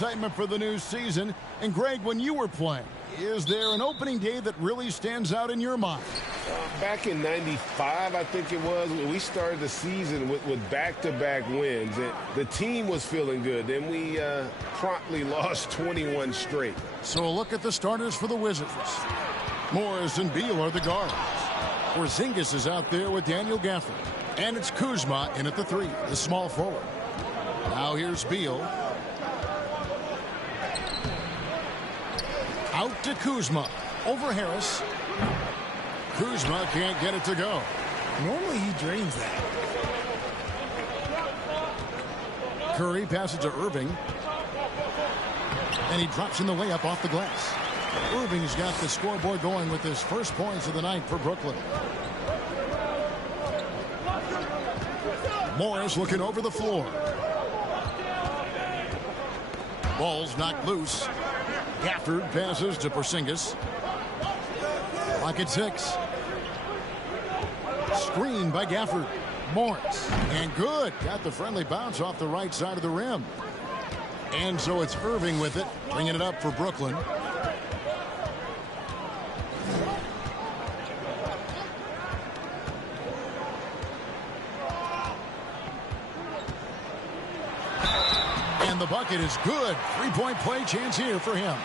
Excitement for the new season. And Greg, when you were playing, is there an opening day that really stands out in your mind? Back in '95, I think it was, we started the season with back-to-back wins. And the team was feeling good. Then we promptly lost 21 straight. So a look at the starters for the Wizards. Morris and Beal are the guards. Porzingis is out there with Daniel Gafford. And it's Kuzma in at the 3, the small forward. Now here's Beal. Out to Kuzma. Over Harris. Kuzma can't get it to go. Normally he drains that. Curry passes to Irving. And he drops in the layup off the glass. Irving's got the scoreboard going with his first points of the night for Brooklyn. Morris looking over the floor. Ball's knocked loose. Gafford passes to Porzingis. Clock at 6. Screen by Gafford. Morris. And good. Got the friendly bounce off the right side of the rim. And so it's Irving with it, bringing it up for Brooklyn. And the bucket is good. 3-point play chance here for him.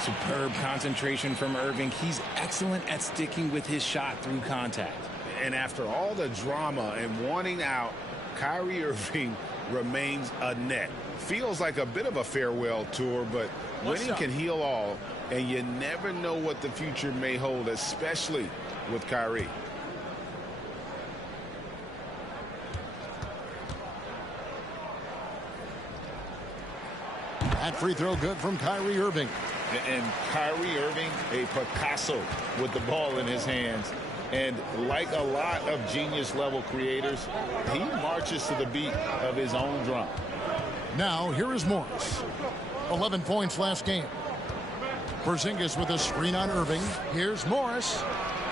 Superb concentration from Irving. He's excellent at sticking with his shot through contact. And after all the drama and wanting out, Kyrie Irving remains a net. Feels like a bit of a farewell tour, but winning can heal all, and you never know what the future may hold, especially with Kyrie. That free throw good from Kyrie Irving. And Kyrie Irving, a Picasso with the ball in his hands. And like a lot of genius-level creators, he marches to the beat of his own drum. Now, here is Morris. 11 points last game. Porzingis with a screen on Irving. Here's Morris.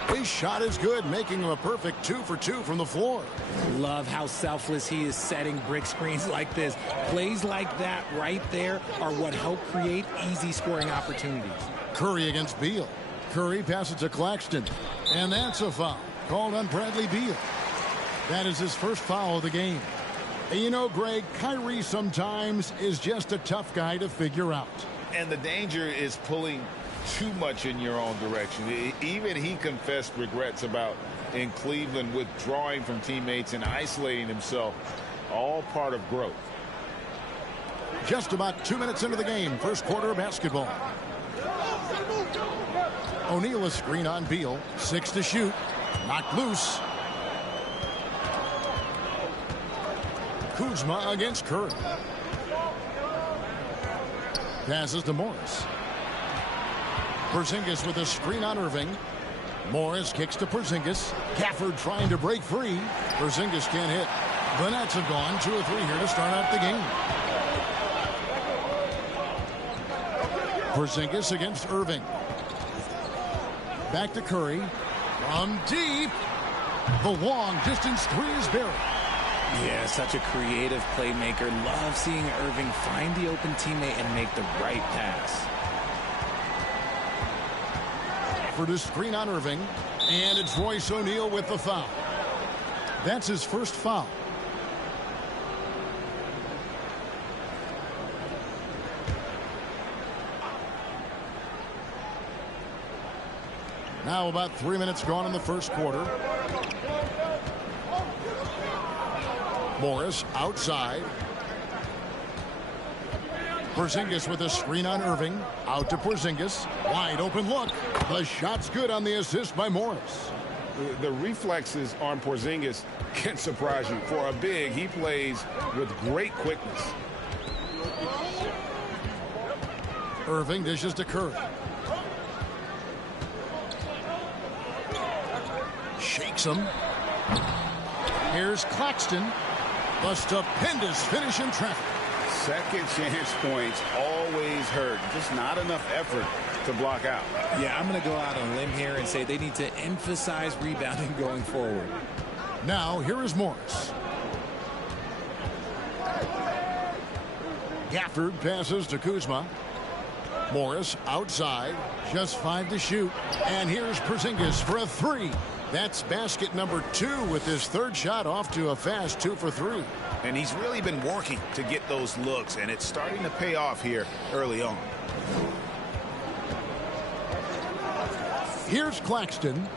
His shot is good, making him a perfect 2 for 2 from the floor. Love how selfless he is setting brick screens like this. Plays like that right there are what help create easy scoring opportunities. Curry against Beal. Curry passes to Claxton. And that's a foul called on Bradley Beal. That is his first foul of the game. And you know, Greg, Kyrie sometimes is just a tough guy to figure out. And the danger is pulling too much in your own direction. Even he confessed regrets about in Cleveland withdrawing from teammates and isolating himself. All part of growth. Just about 2 minutes into the game, first quarter of basketball. O'Neal a screen on Beal. 6 to shoot. Knocked loose. Kuzma against Curry. Passes to Morris. Porzingis with a screen on Irving. Morris kicks to Porzingis. Gafford trying to break free. Porzingis can't hit. The Nets have gone 2 of 3 here to start out the game. Porzingis against Irving. Back to Curry. From deep. The long distance 3 is buried. Yeah, such a creative playmaker. Love seeing Irving find the open teammate and make the right pass. For the screen on Irving. And it's Royce O'Neal with the foul. That's his first foul. Now about 3 minutes gone in the first quarter. Morris outside. Porzingis with a screen on Irving. Out to Porzingis. Wide open look. The shot's good on the assist by Morris. The reflexes on Porzingis can surprise you. For a big, he plays with great quickness. Irving dishes to Curry. Shakes him. Here's Claxton. A stupendous finish in traffic. Second chance points always hurt. Just not enough effort to block out. Yeah, I'm going to go out on a limb here and say they need to emphasize rebounding going forward. Now, here is Morris. Gafford passes to Kuzma. Morris outside, just 5 to shoot. And here's Porzingis for a 3. That's basket number 2 with his 3rd shot off to a fast 2 for 3. And he's really been working to get those looks, and it's starting to pay off here early on. Here's Claxton.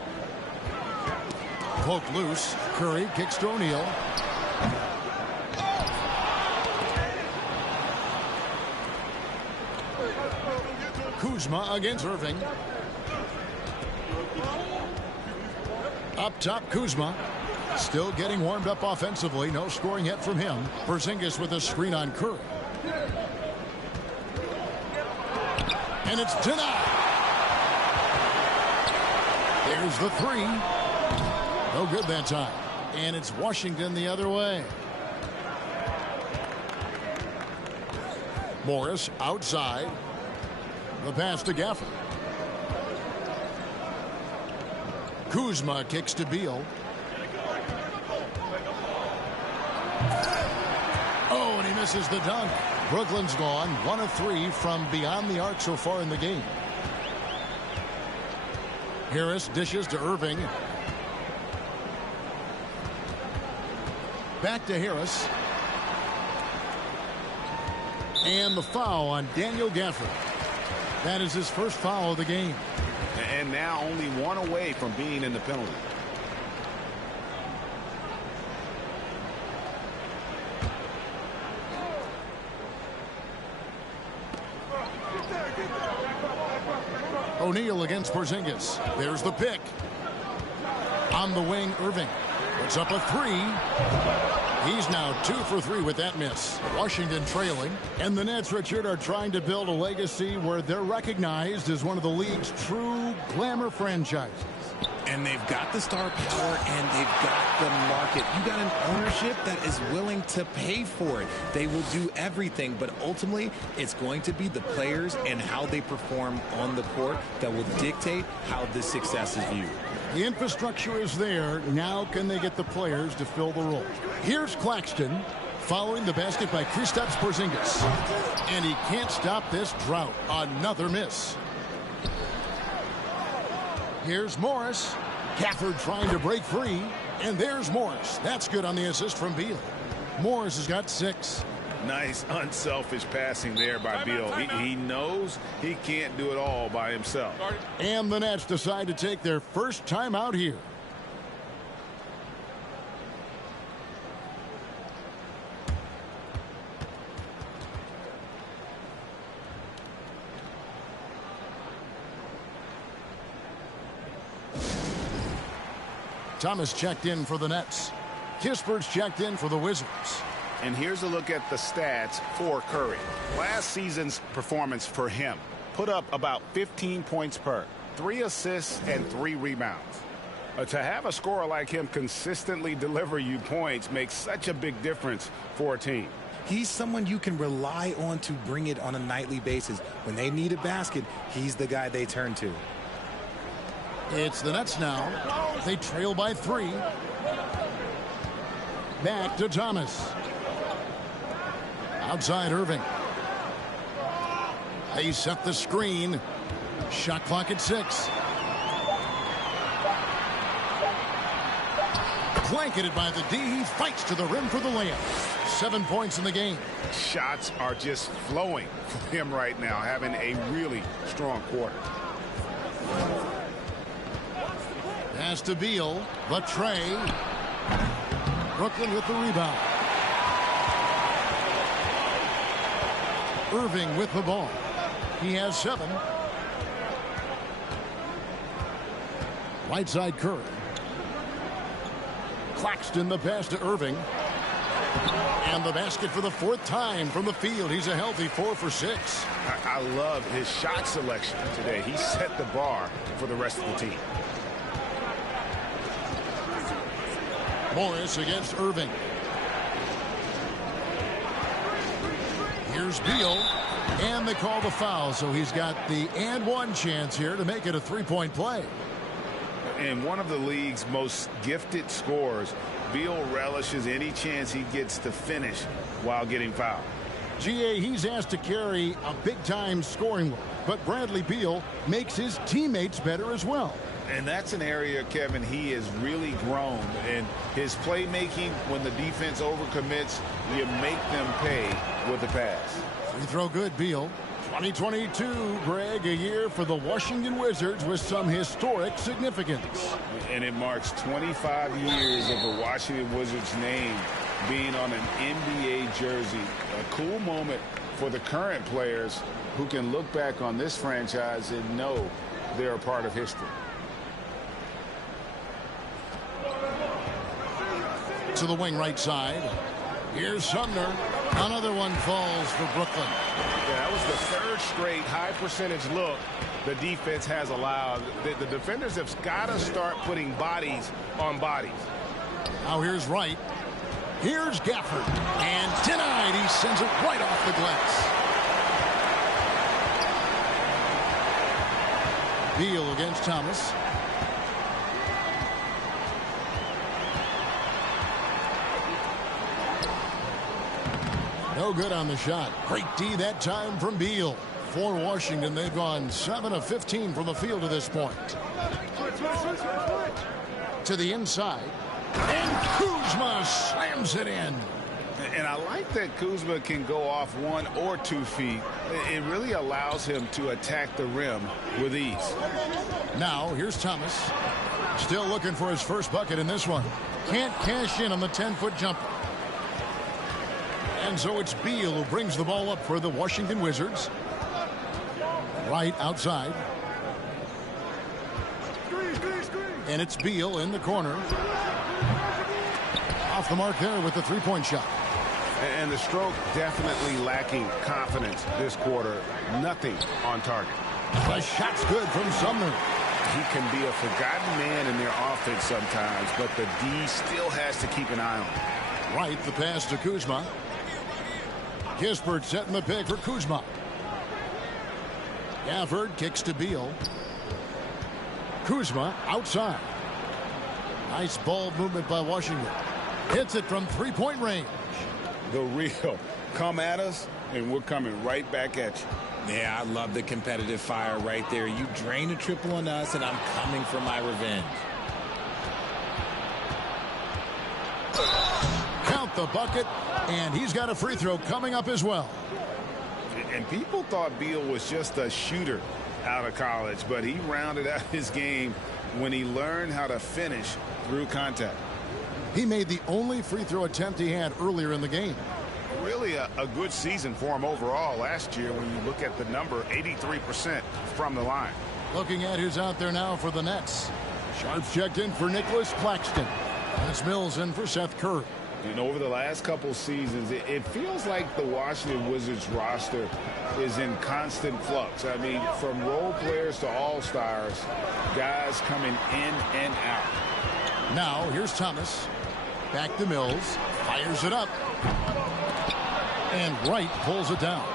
Poked loose. Curry kicks to O'Neal. Kuzma against Irving. Up top, Kuzma. Still getting warmed up offensively. No scoring yet from him. Porzingis with a screen on Curry. And it's denied. There's the 3. No good that time. And it's Washington the other way. Morris outside. The pass to Gafford. Kuzma kicks to Beal. Oh, and he misses the dunk. Brooklyn's gone 1 of 3 from beyond the arc so far in the game. Harris dishes to Irving. Back to Harris. And the foul on Daniel Gafford. That is his first foul of the game. And now only 1 away from being in the penalty. O'Neal against Porzingis. There's the pick. On the wing, Irving. Puts up a 3. He's now 2 for 3 with that miss. Washington trailing. And the Nets, Richard, are trying to build a legacy where they're recognized as one of the league's true glamour franchises. And they've got the star power and they've got the market. You got an ownership that is willing to pay for it. They will do everything, but ultimately it's going to be the players and how they perform on the court that will dictate how this success is viewed. The infrastructure is there. Now can they get the players to fill the role? Here's Claxton following the basket by Kristaps Porzingis. And he can't stop this drought. Another miss. Here's Morris. Gafford trying to break free. And there's Morris. That's good on the assist from Beal. Morris has got 6. Nice unselfish passing there by Beal. He knows he can't do it all by himself. And the Nets decide to take their first time out here. Thomas checked in for the Nets. Kispert's checked in for the Wizards. And here's a look at the stats for Curry. Last season's performance for him put up about 15 points per, 3 assists and 3 rebounds. To have a scorer like him consistently deliver you points makes such a big difference for a team. He's someone you can rely on to bring it on a nightly basis. When they need a basket, he's the guy they turn to. It's the Nets now. They trail by 3. Back to Thomas. Outside Irving. They set the screen. Shot clock at 6. Blanketed by the D. He fights to the rim for the layup. 7 points in the game. Shots are just flowing for him right now, having a really strong quarter. Pass to Beal. Latre. Brooklyn with the rebound. Irving with the ball. He has 7. Right side Curry. Claxton the pass to Irving. And the basket for the 4th time from the field. He's a healthy 4 for 6. I love his shot selection today. He set the bar for the rest of the team. Morris against Irving. Here's Beal. And they call the foul, so he's got the and 1 chance here to make it a 3-point play. And one of the league's most gifted scorers, Beal relishes any chance he gets to finish while getting fouled. GA, he's asked to carry a big-time scoring load, but Bradley Beal makes his teammates better as well. And that's an area, Kevin, he has really grown. And his playmaking, when the defense overcommits, you make them pay with the pass. Free throw good, Beal. 2022, Greg, a year for the Washington Wizards with some historic significance. And it marks 25 years of the Washington Wizards name being on an NBA jersey. A cool moment for the current players who can look back on this franchise and know they're a part of history. To the wing right side. Here's Sumner. Another one falls for Brooklyn. Yeah, that was the third straight high percentage look the defense has allowed. The defenders have got to start putting bodies on bodies. Now here's Wright. Here's Gafford. And denied. He sends it right off the glass. Beal against Thomas. No good on the shot. Great D that time from Beal. For Washington, they've gone 7 of 15 from the field to this point. To the inside. And Kuzma slams it in. And I like that Kuzma can go off 1 or 2 feet. It really allows him to attack the rim with ease. Now, here's Thomas. Still looking for his first bucket in this one. Can't cash in on the 10-foot jumper. And so it's Beal who brings the ball up for the Washington Wizards. Right outside. And it's Beal in the corner. Off the mark there with the three-point shot. And the stroke definitely lacking confidence this quarter. Nothing on target. The shot's good from Sumner. He can be a forgotten man in their offense sometimes, but the D still has to keep an eye on him. Right, the pass to Kuzma. Kispert setting the pick for Kuzma. Gafford kicks to Beal. Kuzma outside. Nice ball movement by Washington. Hits it from three-point range. The real come at us, and we're coming right back at you. Yeah, I love the competitive fire right there. You drain a triple on us, and I'm coming for my revenge. Count the bucket, and he's got a free throw coming up as well. And people thought Beal was just a shooter out of college, but he rounded out his game when he learned how to finish through contact. He made the only free throw attempt he had earlier in the game. Really a good season for him overall last year when you look at the number, 83% from the line. Looking at who's out there now for the Nets. Sharps checked in for Nicholas Claxton. Dennis Mills in for Seth Curry. And over the last couple seasons, it feels like the Washington Wizards roster is in constant flux. I mean, from role players to all-stars, guys coming in and out. Now, here's Thomas. Back to Mills. Fires it up. And Wright pulls it down.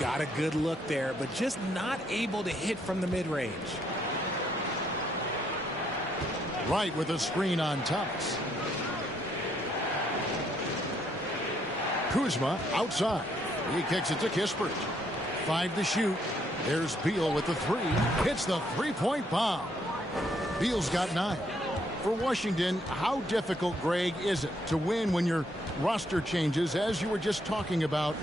Got a good look there, but just not able to hit from the mid-range. Wright with a screen on Thomas. Kuzma outside. He kicks it to Kispert. 5 to shoot. There's Beal with the 3. Hits the three-point bomb. Beal's got 9. For Washington, how difficult, Greg, is it to win when your roster changes, as you were just talking about?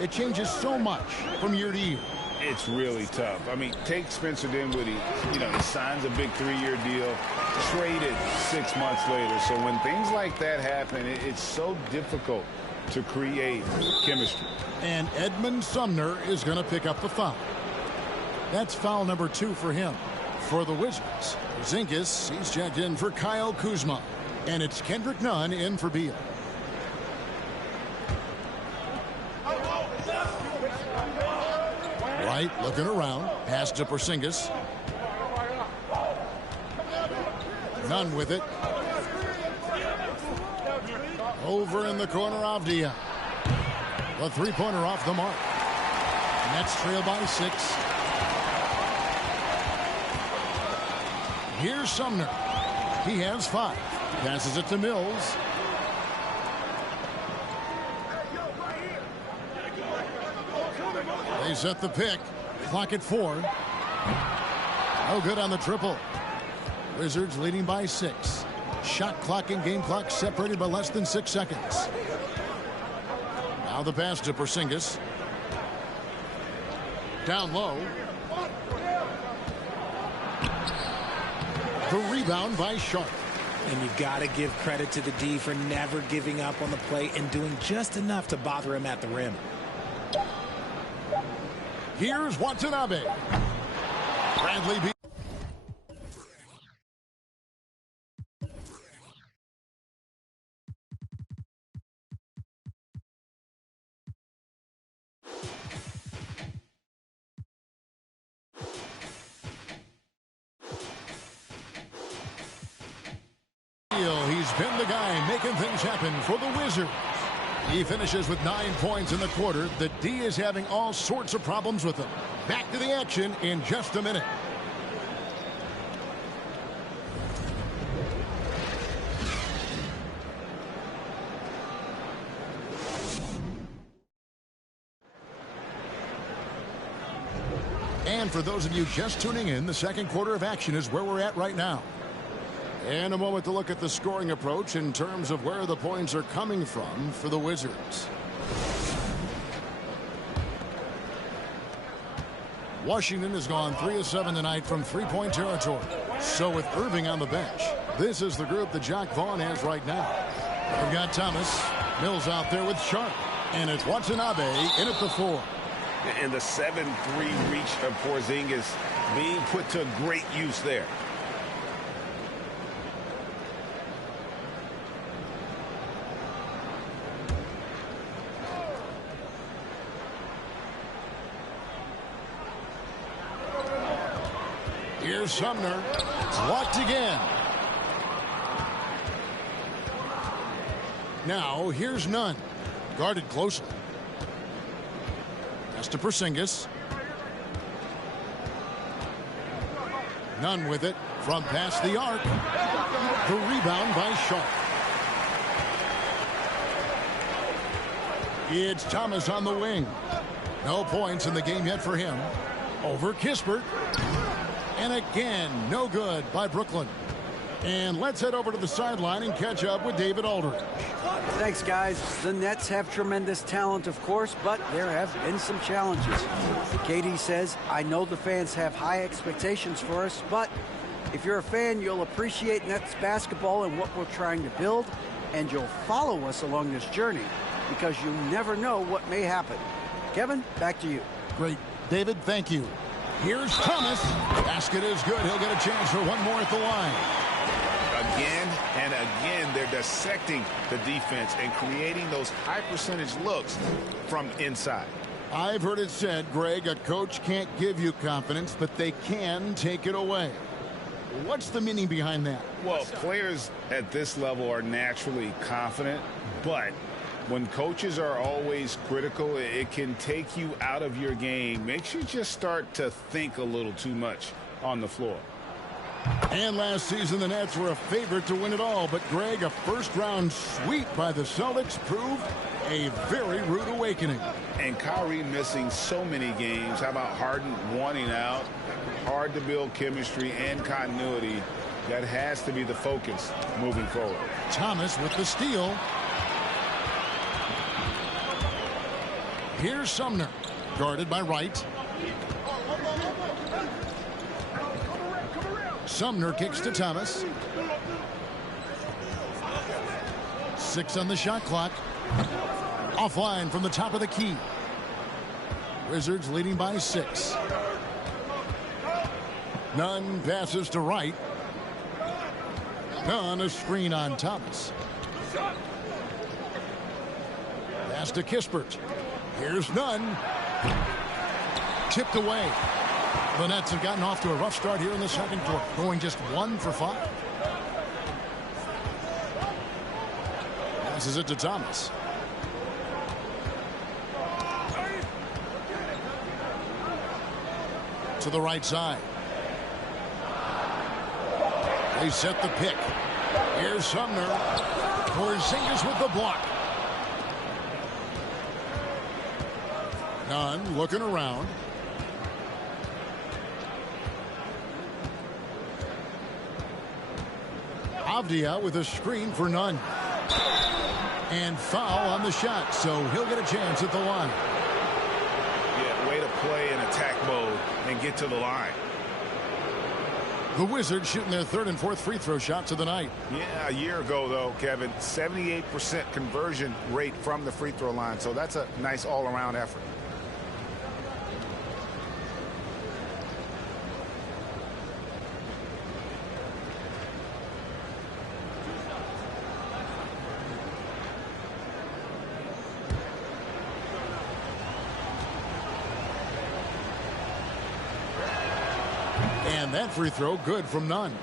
It changes so much from year to year. It's really tough. I mean, take Spencer Dinwiddie. You know, he signs a big 3-year deal, traded 6 months later. So when things like that happen, it's so difficult to create chemistry. And Edmund Sumner is going to pick up the foul. That's foul number 2 for him. For the Wizards, Zinkis, he's checked in for Kyle Kuzma. And it's Kendrick Nunn in for Beal. Wright looking around. Pass to Porzingis. Nunn with it. Over in the corner, Avdia. The three-pointer off the mark. Nets trail by 6. Here's Sumner. He has 5. Passes it to Mills. They set the pick. Clock at 4. No good on the triple. Wizards leading by 6. Shot clock and game clock separated by less than 6 seconds. Now the pass to Porzingis. Down low. The rebound by Sharp. And you got to give credit to the D for never giving up on the play and doing just enough to bother him at the rim. Here's Watanabe. Bradley Beal. He's been the guy making things happen for the Wizards. He finishes with 9 points in the quarter. The D is having all sorts of problems with him. Back to the action in just a minute. And for those of you just tuning in, the second quarter of action is where we're at right now. And a moment to look at the scoring approach in terms of where the points are coming from for the Wizards. Washington has gone 3 of 7 tonight from three-point territory. So with Irving on the bench, this is the group that Jack Vaughn has right now. We've got Thomas, Mills out there with Sharp, and it's Watanabe in at the 4. And the 7-3 reach of Porzingis being put to great use there. Here's Sumner. Blocked again. Now, here's Nunn. Guarded closely. Pass to Porzingis. Nunn with it from past the arc. The rebound by Sharp. It's Thomas on the wing. No points in the game yet for him. Over Kispert. And again, no good by Brooklyn. And let's head over to the sideline and catch up with David Aldridge. Thanks, guys. The Nets have tremendous talent, of course, but there have been some challenges. KD says, I know the fans have high expectations for us, but if you're a fan, you'll appreciate Nets basketball and what we're trying to build, and you'll follow us along this journey because you never know what may happen. Kevin, back to you. Great. David, thank you. Here's Thomas. Basket is good. He'll get a chance for one more at the line. Again and again, they're dissecting the defense and creating those high percentage looks from inside. I've heard it said, Greg, a coach can't give you confidence, but they can take it away. What's the meaning behind that? Well, players at this level are naturally confident, but when coaches are always critical, it can take you out of your game. Makes you just start to think a little too much on the floor. And last season, the Nets were a favorite to win it all. But, Greg, a first-round sweep by the Celtics proved a very rude awakening. And Kyrie missing so many games. How about Harden wanting out? Hard to build chemistry and continuity. That has to be the focus moving forward. Thomas with the steal. Here's Sumner, guarded by Wright. Sumner kicks to Thomas. 6 on the shot clock. Offline from the top of the key. Wizards leading by 6. Nunn passes to Wright. Nunn a screen on Thomas. Pass to Kispert. Here's Nunn. Tipped away. The Nets have gotten off to a rough start here in the second quarter, going just 1 for 5. Passes it to Thomas. To the right side. They set the pick. Here's Sumner. Porzingis with the block. Nunn looking around. Avdia with a screen for Nunn. And foul on the shot, so he'll get a chance at the line. Yeah, way to play in attack mode and get to the line. The Wizards shooting their third and fourth free throw shots of the night. Yeah, a year ago, though, Kevin, 78% conversion rate from the free throw line, so that's a nice all-around effort. And that free throw good from Nunn.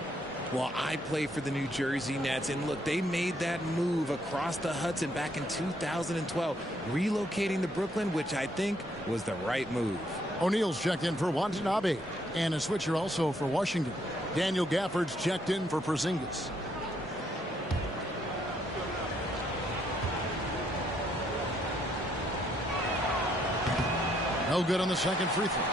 Well, I play for the New Jersey Nets, and look, they made that move across the Hudson back in 2012, relocating to Brooklyn, which I think was the right move. O'Neal's checked in for Watanabe, and a switcher also for Washington. Daniel Gafford's checked in for Porzingis. No good on the second free throw.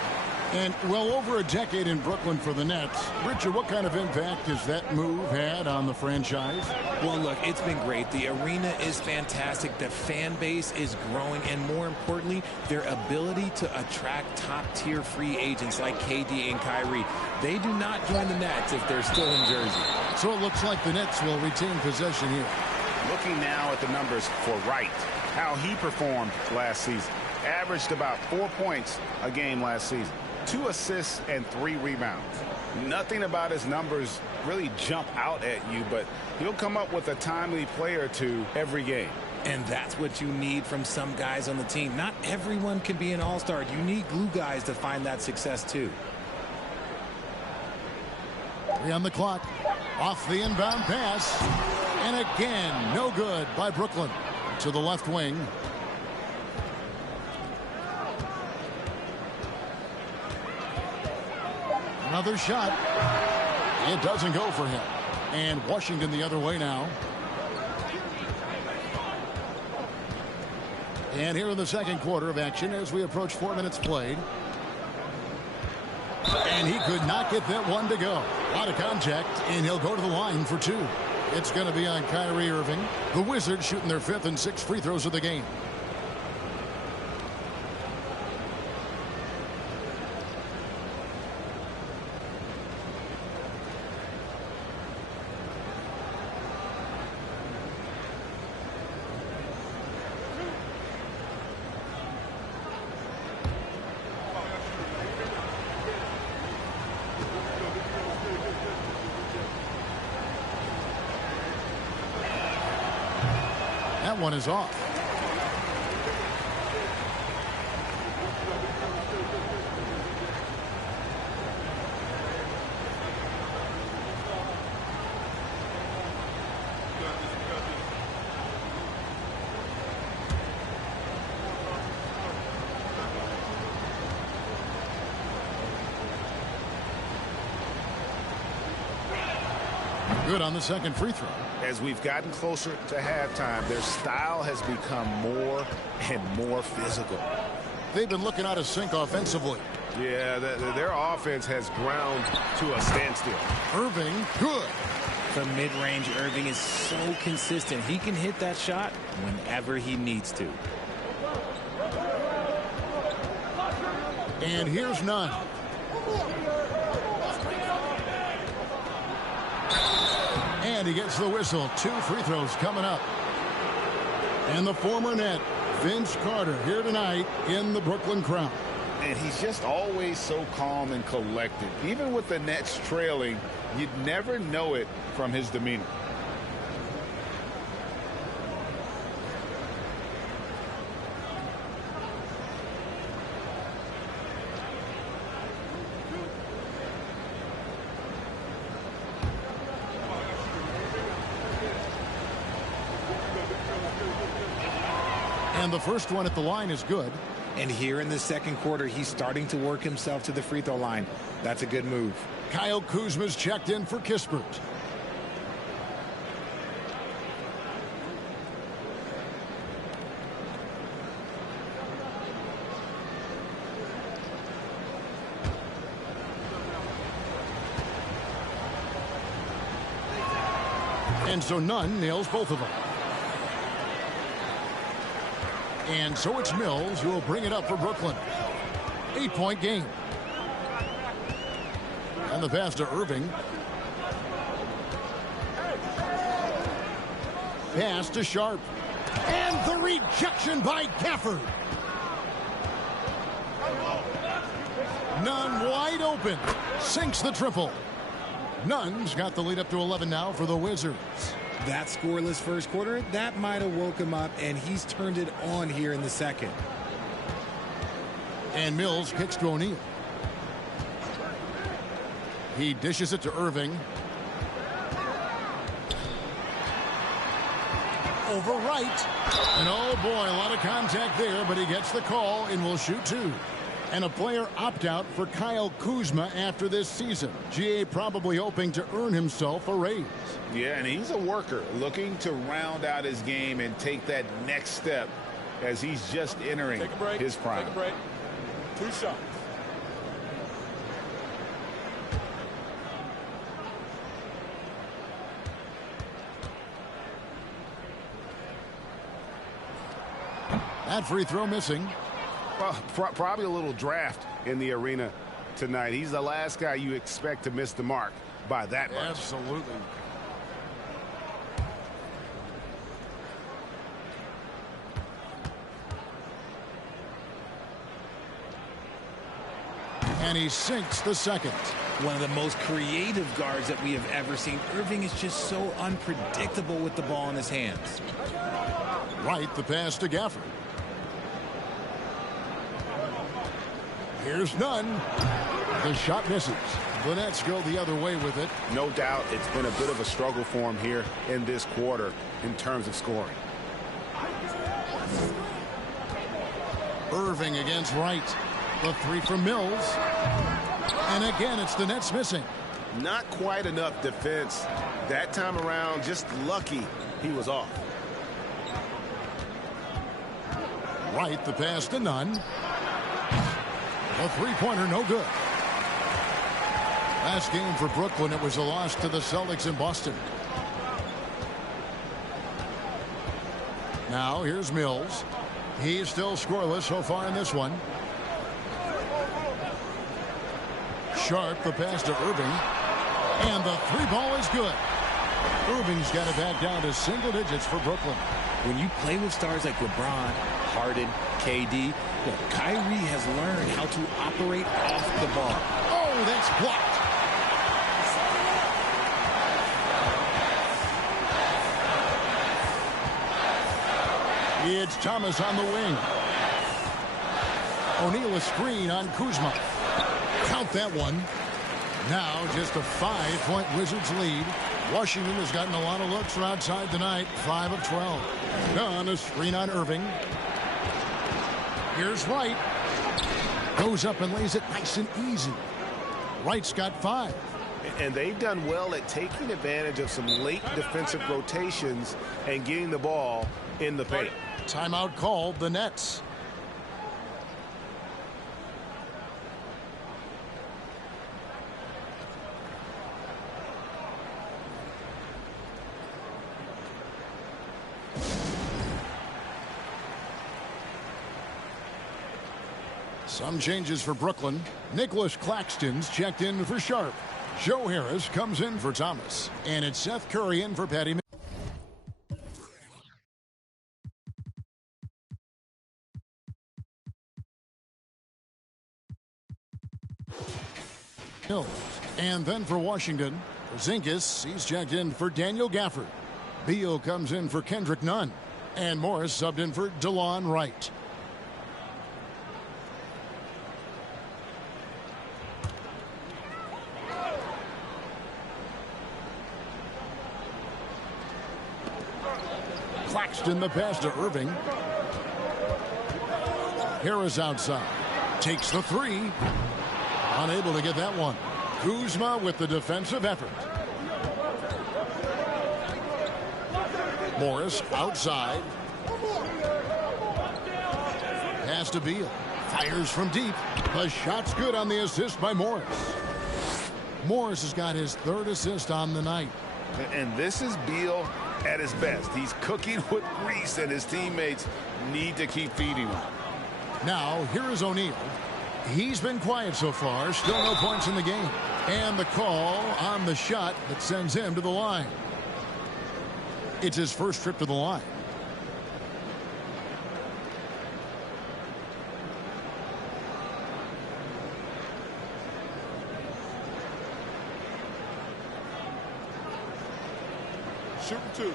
And well over a decade in Brooklyn for the Nets. Richard, what kind of impact has that move had on the franchise? Well, look, it's been great. The arena is fantastic. The fan base is growing. And more importantly, their ability to attract top-tier free agents like KD and Kyrie. They do not join the Nets if they're still in Jersey. So it looks like the Nets will retain possession here. Looking now at the numbers for Wright, how he performed last season. Averaged about 4 points a game last season. 2 assists and 3 rebounds. Nothing about his numbers really jump out at you, but he'll come up with a timely play or two every game. And that's what you need from some guys on the team. Not everyone can be an all-star. You need glue guys to find that success too. 3 on the clock. Off the inbound pass. And again, no good by Brooklyn. To the left wing. Another shot. It doesn't go for him. And Washington the other way now. And here in the second quarter of action as we approach 4 minutes played. And he could not get that one to go. A lot of contact, and he'll go to the line for 2. It's going to be on Kyrie Irving. The Wizards shooting their 5th and 6th free throws of the game. That one is off. Good on the second free throw. As we've gotten closer to halftime, their style has become more and more physical. They've been looking out of sync offensively. Yeah, their offense has ground to a standstill. Irving, good. From mid-range, Irving is so consistent. He can hit that shot whenever he needs to. And here's Nunn. And he gets the whistle. 2 free throws coming up. And the former Net, Vince Carter, here tonight in the Brooklyn crowd. And he's just always so calm and collected. Even with the Nets trailing, you'd never know it from his demeanor. And the first one at the line is good. And here in the second quarter, he's starting to work himself to the free throw line. That's a good move. Kyle Kuzma's checked in for Kispert. And so Nunn nails both of them. And so it's Mills who will bring it up for Brooklyn. 8-point game. And the pass to Irving. Pass to Sharp. And the rejection by Gafford. Nunn wide open. Sinks the triple. Nunn's got the lead up to 11 now for the Wizards. That scoreless first quarter, that might have woke him up, and he's turned it on here in the second. And Mills kicks to O'Neal. He dishes it to Irving. Over right. And oh boy, a lot of contact there, but he gets the call and will shoot two. And a player opt-out for Kyle Kuzma after this season. GA probably hoping to earn himself a raise. Yeah, and he's a worker looking to round out his game and take that next step as he's just entering his prime. Take a break. 2 shots. That free throw missing. Well, probably a little draft in the arena tonight. He's the last guy you expect to miss the mark by that much. Absolutely. And he sinks the second. One of the most creative guards that we have ever seen. Irving is just so unpredictable with the ball in his hands. Right, the pass to Gafford. Here's Nunn. The shot misses. The Nets go the other way with it. No doubt it's been a bit of a struggle for him here in this quarter in terms of scoring. Irving against Wright. The three from Mills. And again, it's the Nets missing. Not quite enough defense that time around. Just lucky he was off. Wright, the pass to Nunn. A three-pointer, no good. Last game for Brooklyn, it was a loss to the Celtics in Boston. Now, here's Mills. He's still scoreless so far in this one. Sharp, the pass to Irving. And the three ball is good. Irving's got it back down to single digits for Brooklyn. When you play with stars like LeBron, Harden, KD, Kyrie has learned how to operate off the ball. Oh, that's blocked. It's Thomas on the wing. O'Neal a screen on Kuzma. Count that one. Now just a 5-point Wizards lead. Washington has gotten a lot of looks from outside tonight. 5 of 12. Nunn a screen on Irving. Here's Wright. Goes up and lays it nice and easy. Wright's got 5. And they've done well at taking advantage of some late defensive rotations and getting the ball in the paint. Timeout called, the Nets. Some changes for Brooklyn. Nicholas Claxton's checked in for Sharp. Joe Harris comes in for Thomas. And it's Seth Curry in for Patty Mills. And then for Washington, Porzingis, he's checked in for Daniel Gafford. Beal comes in for Kendrick Nunn. And Morris subbed in for DeLon Wright. Claxton the pass to Irving. Harris outside. Takes the three. Unable to get that one. Kuzma with the defensive effort. Morris outside. Pass to Beal. Fires from deep. The shot's good on the assist by Morris. Morris has got his 3rd assist on the night. And this is Beal at his best. He's cooking with grease, and his teammates need to keep feeding him. Now, here is O'Neal. He's been quiet so far. Still no points in the game. And the call on the shot that sends him to the line. It's his first trip to the line. Shooting 2.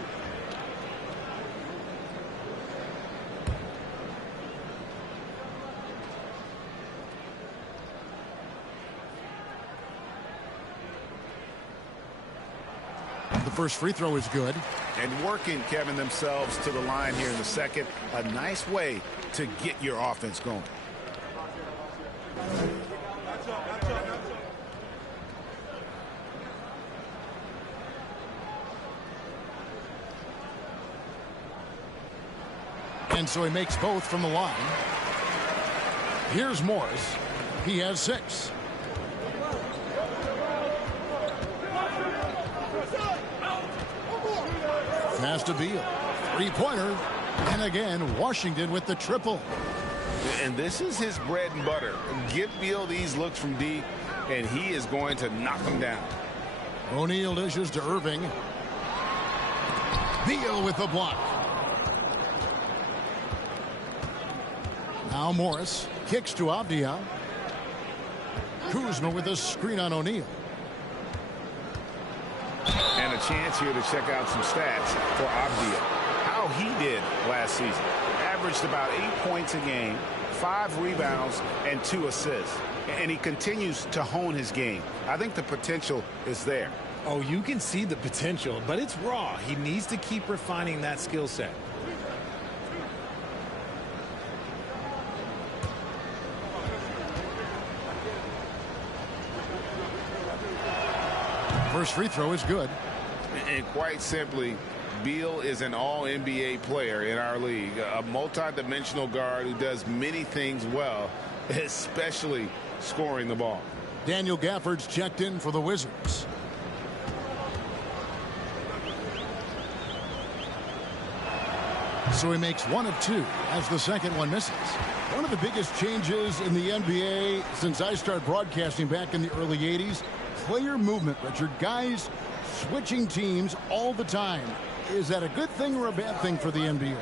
The first free throw is good. And working, Kevin, themselves to the line here in the second. A nice way to get your offense going. And so he makes both from the line. Here's Morris. He has 6. Pass to Beal. Three-pointer. And again, Washington with the triple. And this is his bread and butter. Give Beal these looks from deep, and he is going to knock them down. O'Neal dishes to Irving. Beal with the block. Now Morris kicks to Abdul. Kuzma with a screen on O'Neal. And a chance here to check out some stats for Abdul. How he did last season. Averaged about 8 points a game, 5 rebounds, and 2 assists. And he continues to hone his game. I think the potential is there. Oh, you can see the potential, but it's raw. He needs to keep refining that skill set. First free throw is good. And quite simply, Beal is an all-NBA player in our league. A multi-dimensional guard who does many things well, especially scoring the ball. Daniel Gafford's checked in for the Wizards. So he makes 1 of 2 as the second one misses. One of the biggest changes in the NBA since I started broadcasting back in the early 80s, player movement, Richard. Guys switching teams all the time. Is that a good thing or a bad thing for the NBA?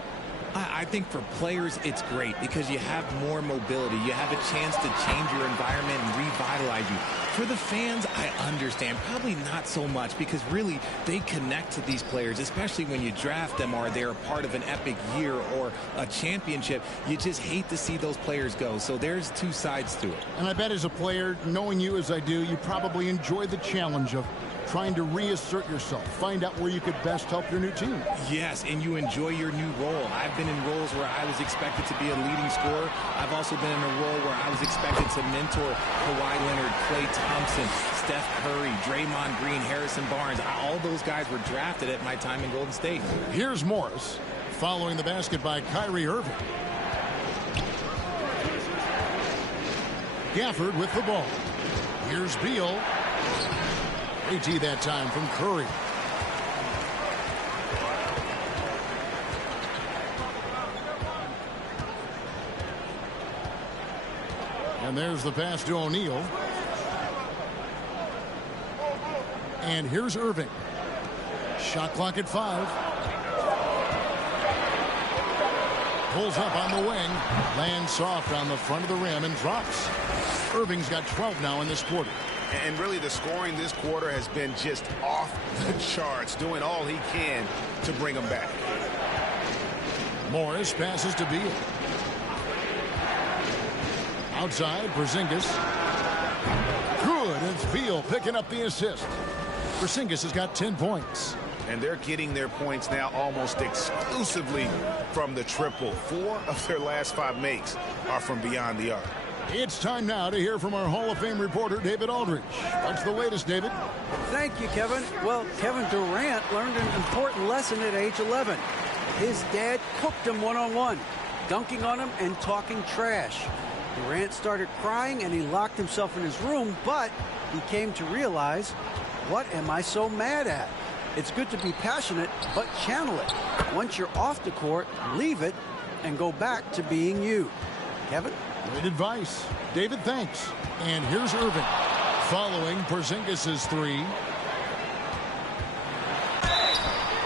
I think for players, it's great because you have more mobility. You have a chance to change your environment and revitalize you. For the fans, I understand. Probably not so much because really they connect to these players, especially when you draft them or they're a part of an epic year or a championship. You just hate to see those players go. So there's 2 sides to it. And I bet as a player, knowing you as I do, you probably enjoy the challenge of trying to reassert yourself, find out where you could best help your new team. Yes, and you enjoy your new role. I've been in roles where I was expected to be a leading scorer. I've also been in a role where I was expected to mentor Kawhi Leonard, Klay Thompson, Steph Curry, Draymond Green, Harrison Barnes. All those guys were drafted at my time in Golden State. Here's Morris following the basket by Kyrie Irving. Gafford with the ball. Here's Beal. AT that time from Curry. And there's the pass to O'Neal. And here's Irving. Shot clock at 5. Pulls up on the wing. Lands soft on the front of the rim and drops. Irving's got 12 now in this quarter. And really the scoring this quarter has been just off the charts, doing all he can to bring them back. Morris passes to Beal. Outside, Porzingis. Good, it's Beal picking up the assist. Porzingis has got 10 points. And they're getting their points now almost exclusively from the triple. 4 of their last 5 makes are from beyond the arc. It's time now to hear from our Hall of Fame reporter, David Aldridge. What's the latest, David? Thank you, Kevin. Well, Kevin Durant learned an important lesson at age 11. His dad cooked him one-on-one, dunking on him and talking trash. Durant started crying and he locked himself in his room, but he came to realize, what am I so mad at? It's good to be passionate, but channel it. Once you're off the court, leave it and go back to being you. Kevin? Great advice. David, thanks. And here's Irving. Following Porzingis' three.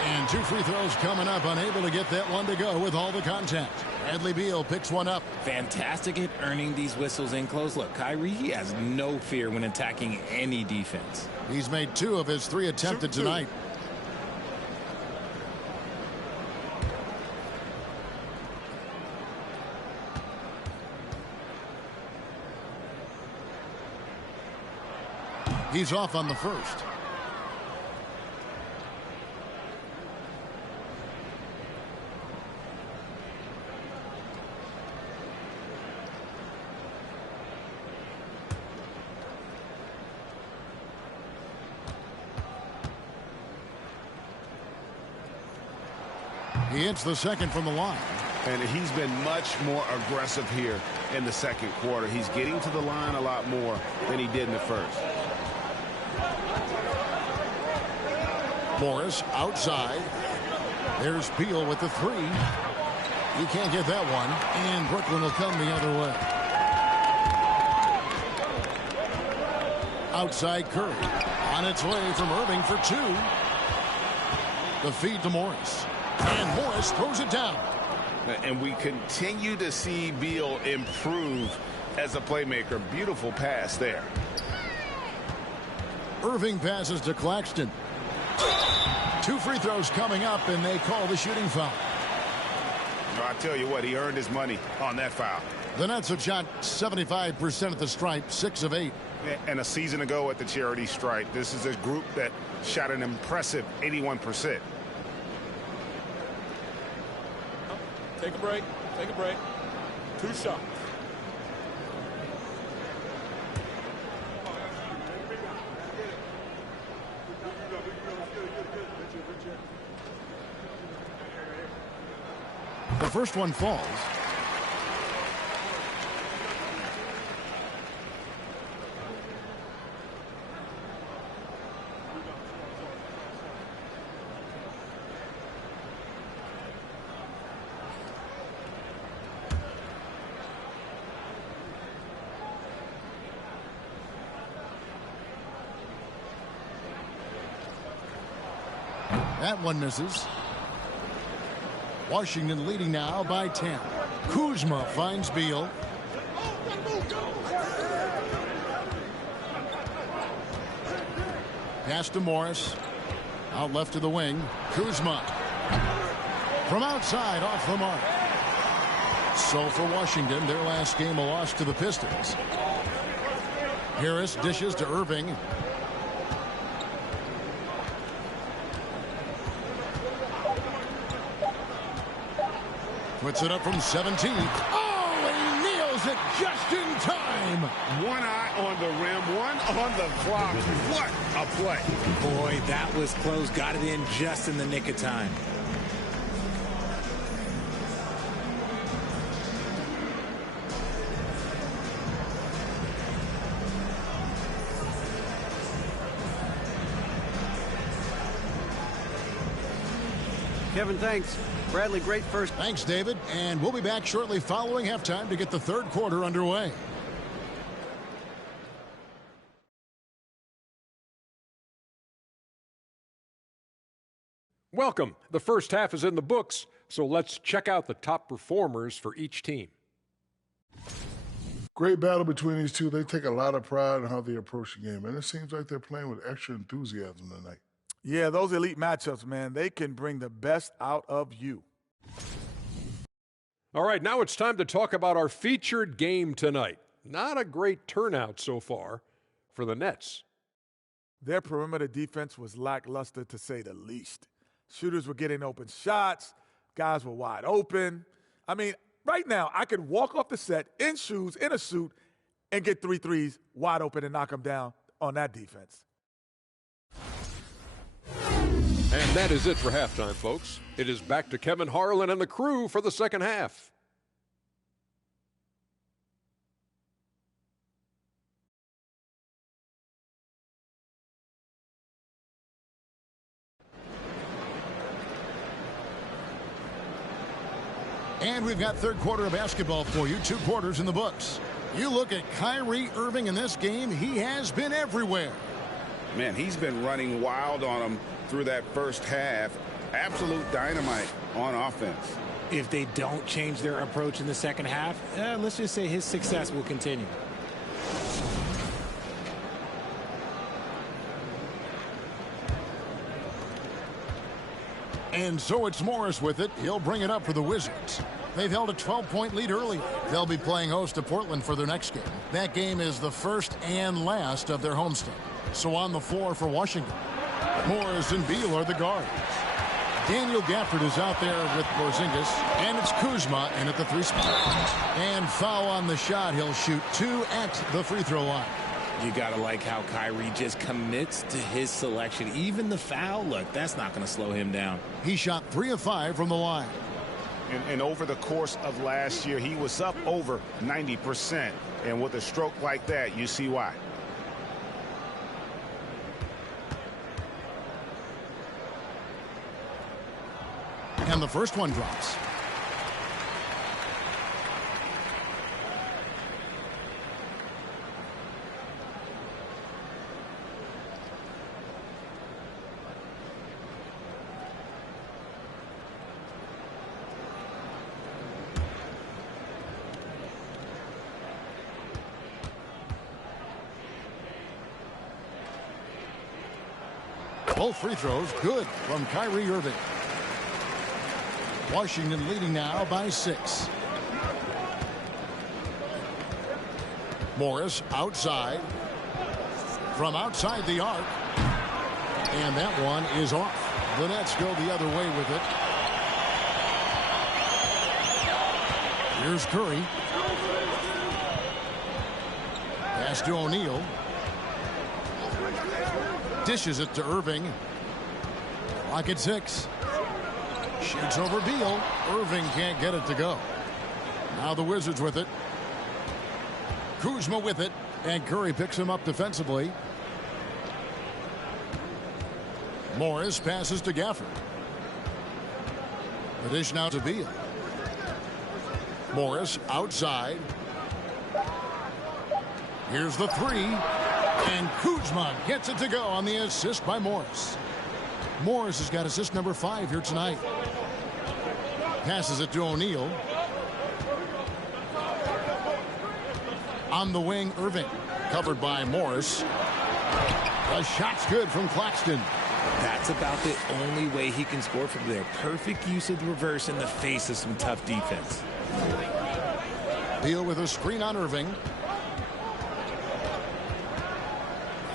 And 2 free throws coming up. Unable to get that one to go with all the contact. Bradley Beal picks one up. Fantastic at earning these whistles in close. Look, Kyrie, he has no fear when attacking any defense. He's made 2 of his 3 attempted tonight. He's off on the first. He hits the second from the line. And he's been much more aggressive here in the second quarter. He's getting to the line a lot more than he did in the first. Morris outside. There's Beal with the 3. He can't get that one. And Brooklyn will come the other way. Outside Curry. On its way from Irving for 2. The feed to Morris. And Morris throws it down. And we continue to see Beal improve as a playmaker. Beautiful pass there. Irving passes to Claxton. 2 free throws coming up, and they call the shooting foul. I tell you what, he earned his money on that foul. The Nets have shot 75% at the stripe, 6 of 8. And a season ago at the charity stripe, this is a group that shot an impressive 81%. Take a break. Take a break. 2 shots. The first one falls. That one misses. Washington leading now by 10. Kuzma finds Beal. Pass to Morris. Out left to the wing. Kuzma. From outside, off the mark. So for Washington, their last game a loss to the Pistons. Harris dishes to Irving. Puts it up from 17. Oh, and he nails it just in time. One eye on the rim, one on the clock. What a play. Boy, that was close. Got it in just in the nick of time. Kevin, thanks. Bradley, great first. Thanks, David. And we'll be back shortly following halftime to get the third quarter underway. Welcome. The first half is in the books, so let's check out the top performers for each team. Great battle between these two. They take a lot of pride in how they approach the game, and it seems like they're playing with extra enthusiasm tonight. Yeah, those elite matchups, man, they can bring the best out of you. All right, now it's time to talk about our featured game tonight. Not a great turnout so far for the Nets. Their perimeter defense was lackluster, to say the least. Shooters were getting open shots. Guys were wide open. I mean, right now, I could walk off the set in shoes, in a suit, and get 3 threes wide open and knock them down on that defense. And that is it for halftime, folks. It is back to Kevin Harlan and the crew for the second half. And we've got third quarter of basketball for you. 2 quarters in the books. You look at Kyrie Irving in this game. He has been everywhere. Man, he's been running wild on them through that first half. Absolute dynamite on offense. If they don't change their approach in the second half, let's just say his success will continue. And so it's Morris with it. He'll bring it up for the Wizards. They've held a 12-point lead early. They'll be playing host to Portland for their next game. That game is the first and last of their homestand. So on the floor for Washington, Morris and Beal are the guards. Daniel Gafford is out there with Porzingis, and it's Kuzma in at the 3 spot. And foul on the shot. He'll shoot 2 at the free throw line. You got to like how Kyrie just commits to his selection. Even the foul, look, that's not going to slow him down. He shot 3 of 5 from the line. And over the course of last year, he was up over 90%. And with a stroke like that, you see why. And the first one drops. Both free throws good from Kyrie Irving. Washington leading now by 6. Morris outside. From outside the arc. And that one is off. The Nets go the other way with it. Here's Curry. Pass to O'Neal. Dishes it to Irving. Clock at 6. Shoots over Beal. Irving can't get it to go. Now the Wizards with it. Kuzma with it. And Curry picks him up defensively. Morris passes to Gafford. The dish now to Beal. Morris outside. Here's the 3. And Kuzma gets it to go on the assist by Morris. Morris has got assist number 5 here tonight. Passes it to O'Neal. On the wing, Irving. Covered by Morris. The shot's good from Claxton. That's about the only way he can score from there. Perfect use of the reverse in the face of some tough defense. Beal with a screen on Irving.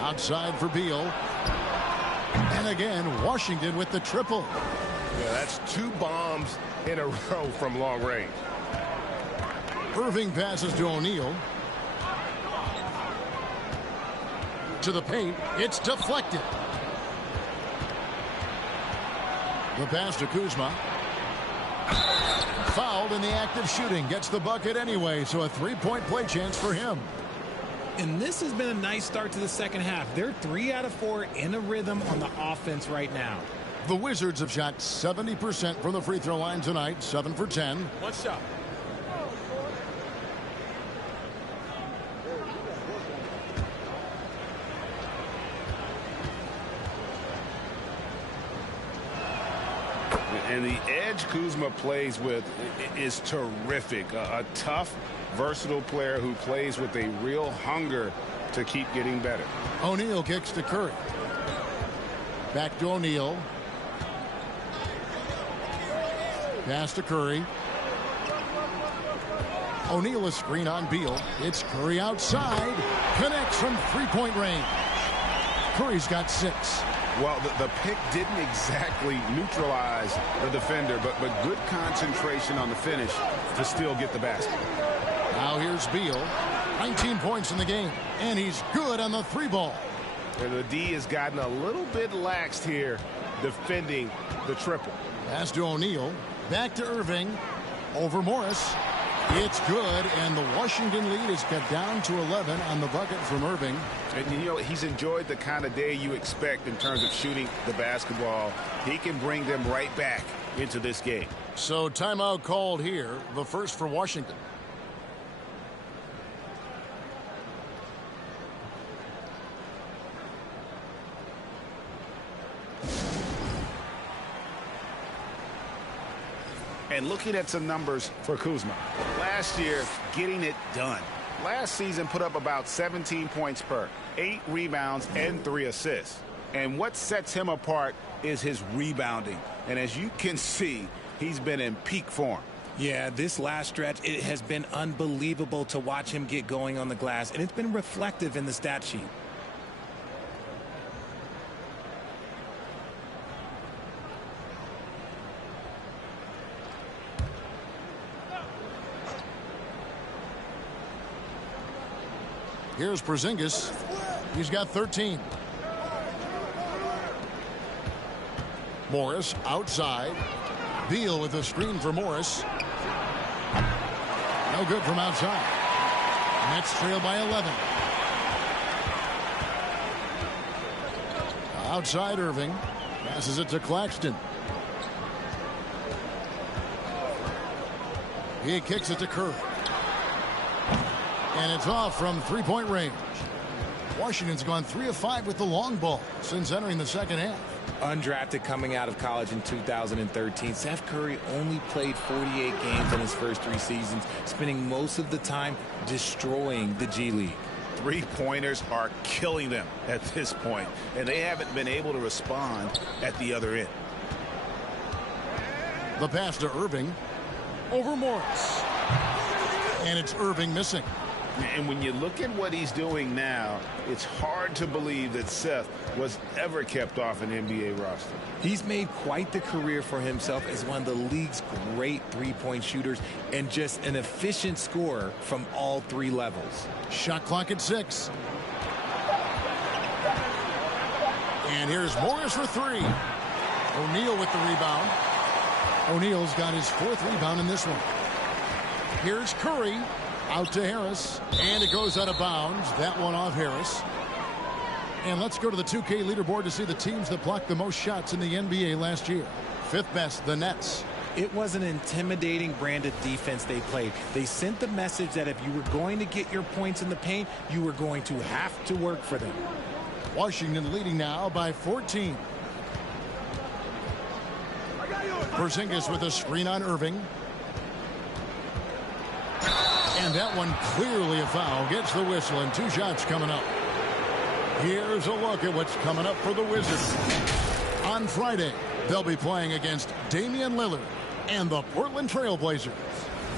Outside for Beal. And again, Washington with the triple. Yeah, that's 2 bombs in a row from long range. Irving passes to O'Neal. To the paint. It's deflected. The pass to Kuzma. Fouled in the act of shooting. Gets the bucket anyway, so a 3-point play chance for him. And this has been a nice start to the second half. They're 3 out of 4 in a rhythm on the offense right now. The Wizards have shot 70% from the free throw line tonight. 7 for 10. 1 shot. And the edge Kuzma plays with is terrific. A tough, versatile player who plays with a real hunger to keep getting better. O'Neal kicks to Curry. Back to O'Neal. Pass to Curry. O'Neal a screen on Beal. It's Curry outside. Connects from 3-point range. Curry's got 6. Well, the pick didn't exactly neutralize the defender, but good concentration on the finish to still get the basket. Now here's Beal. 19 points in the game, and he's good on the 3-ball. And the D has gotten a little bit laxed here defending the triple. Pass to O'Neal. Back to Irving. Over Morris. It's good, and the Washington lead is cut down to 11 on the bucket from Irving. And, you know, he's enjoyed the kind of day you expect in terms of shooting the basketball. He can bring them right back into this game. So timeout called here, the first for Washington. And looking at some numbers for Kuzma. Last year, getting it done. Last season put up about 17 points per, 8 rebounds, and 3 assists. And what sets him apart is his rebounding. And as you can see, he's been in peak form. Yeah, this last stretch, it has been unbelievable to watch him get going on the glass, and it's been reflective in the stat sheet. Here's Porzingis. He's got 13. Morris outside. Beal with a screen for Morris. No good from outside. Nets trail by 11. Outside Irving. Passes it to Claxton. He kicks it to Curry. And it's off from three-point range. Washington's gone 3 of 5 with the long ball since entering the second half. Undrafted coming out of college in 2013, Steph Curry only played 48 games in his first 3 seasons, spending most of the time destroying the G League. Three-pointers are killing them at this point, and they haven't been able to respond at the other end. The pass to Irving. Over Morris. And it's Irving missing. And when you look at what he's doing now, it's hard to believe that Seth was ever kept off an NBA roster. He's made quite the career for himself as one of the league's great three-point shooters and just an efficient scorer from all 3 levels. Shot clock at 6. And here's Morris for 3. O'Neal with the rebound. O'Neal's got his 4th rebound in this one. Here's Curry. Out to Harris, and it goes out of bounds. That one off Harris. And let's go to the 2K leaderboard to see the teams that blocked the most shots in the NBA last year. 5th best, the Nets. It was an intimidating brand of defense they played. They sent the message that if you were going to get your points in the paint, you were going to have to work for them. Washington leading now by 14. Porzingis with a screen on Irving. And that one clearly a foul. Gets the whistle, and 2 shots coming up. Here's a look at what's coming up for the Wizards. On Friday, they'll be playing against Damian Lillard and the Portland Trail Blazers.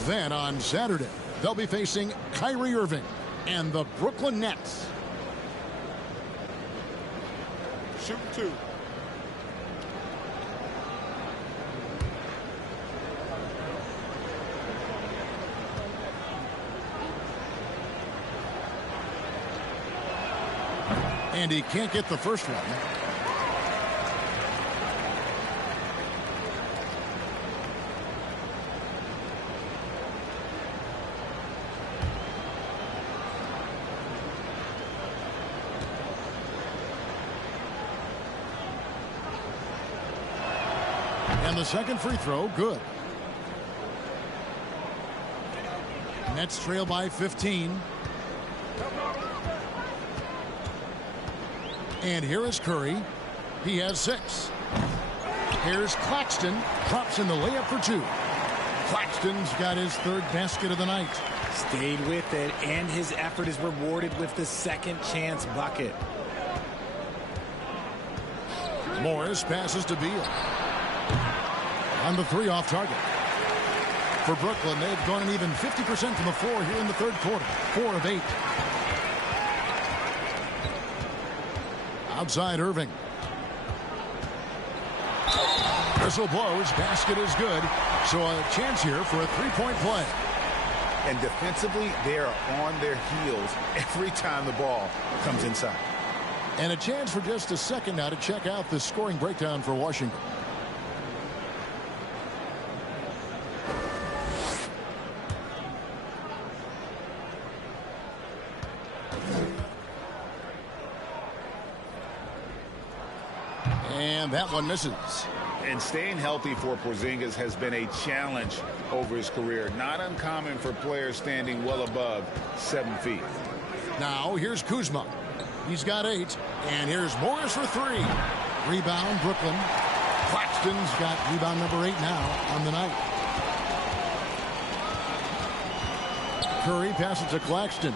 Then on Saturday, they'll be facing Kyrie Irving and the Brooklyn Nets. Shoot 2. And he can't get the first one. And the second free throw, good. Nets trail by 15. And here is Curry. He has 6. Here's Claxton. Drops in the layup for 2. Claxton's got his 3rd basket of the night. Stayed with it, and his effort is rewarded with the second chance bucket. Morris passes to Beal. On the 3 off target. For Brooklyn, they've gone an even 50% from the floor here in the 3rd quarter. 4 of 8. Outside Irving. Whistle blows. Basket is good. So a chance here for a 3-point play. And defensively, they are on their heels every time the ball comes inside. And a chance for just a second now to check out the scoring breakdown for Washington. And that one misses. And staying healthy for Porzingis has been a challenge over his career. Not uncommon for players standing well above 7 feet. Now here's Kuzma. He's got 8. And here's Morris for 3. Rebound, Brooklyn. Claxton's got rebound number 8 now on the night. Curry passes to Claxton.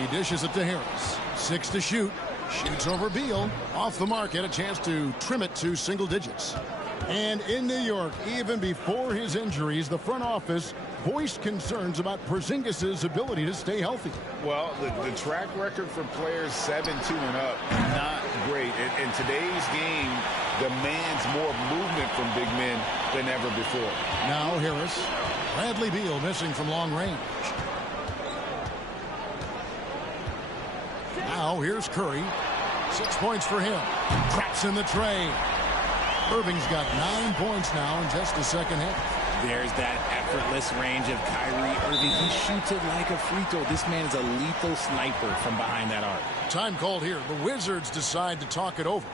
He dishes it to Harris. 6 to shoot. Shoots over Beal. Off the mark. Had a chance to trim it to single digits. And in New York, even before his injuries, the front office voiced concerns about Porzingis' ability to stay healthy. Well, the track record for players 7-2 and up, not great. In today's game, demands more movement from big men than ever before. Now Harris. Bradley Beal missing from long range. Now here's Curry. 6 points for him. Traps in the tray. Irving's got 9 points now in just the second half. There's that effortless range of Kyrie Irving. He shoots it like a free throw. This man is a lethal sniper from behind that arc. Time called here. The Wizards decide to talk it over.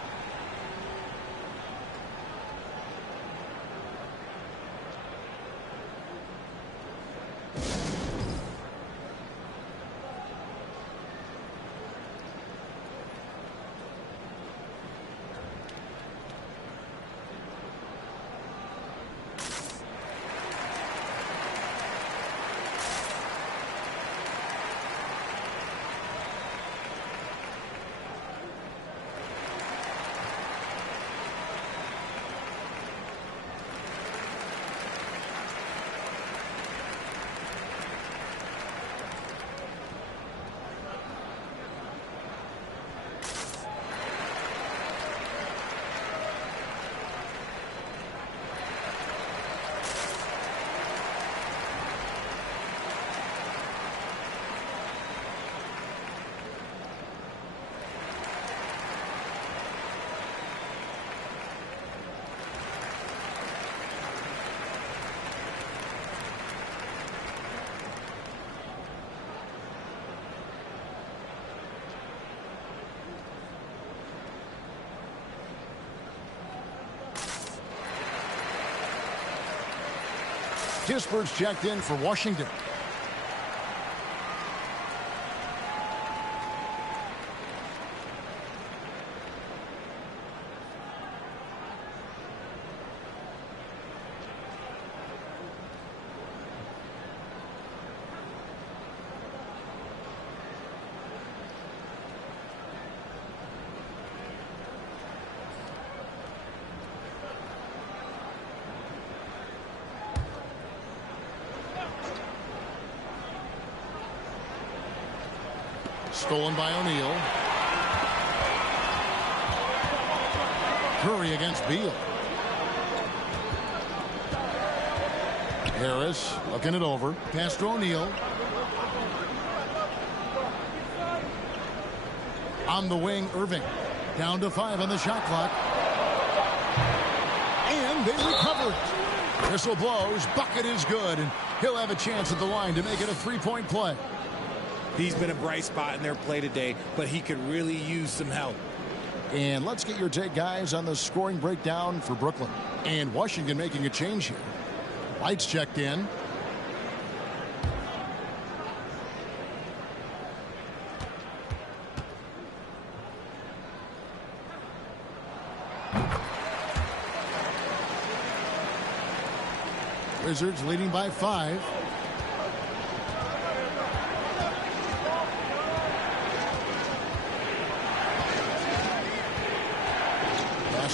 Kisper's checked in for Washington. Stolen by O'Neal. Curry against Beal. Harris looking it over. Pass to O'Neal. On the wing, Irving. Down to 5 on the shot clock. And they recover it. Whistle blows. Bucket is good. And he'll have a chance at the line to make it a three-point play. He's been a bright spot in their play today, but he could really use some help. And let's get your take, guys, on the scoring breakdown for Brooklyn. And Washington making a change here. Lights checked in. Wizards leading by 5.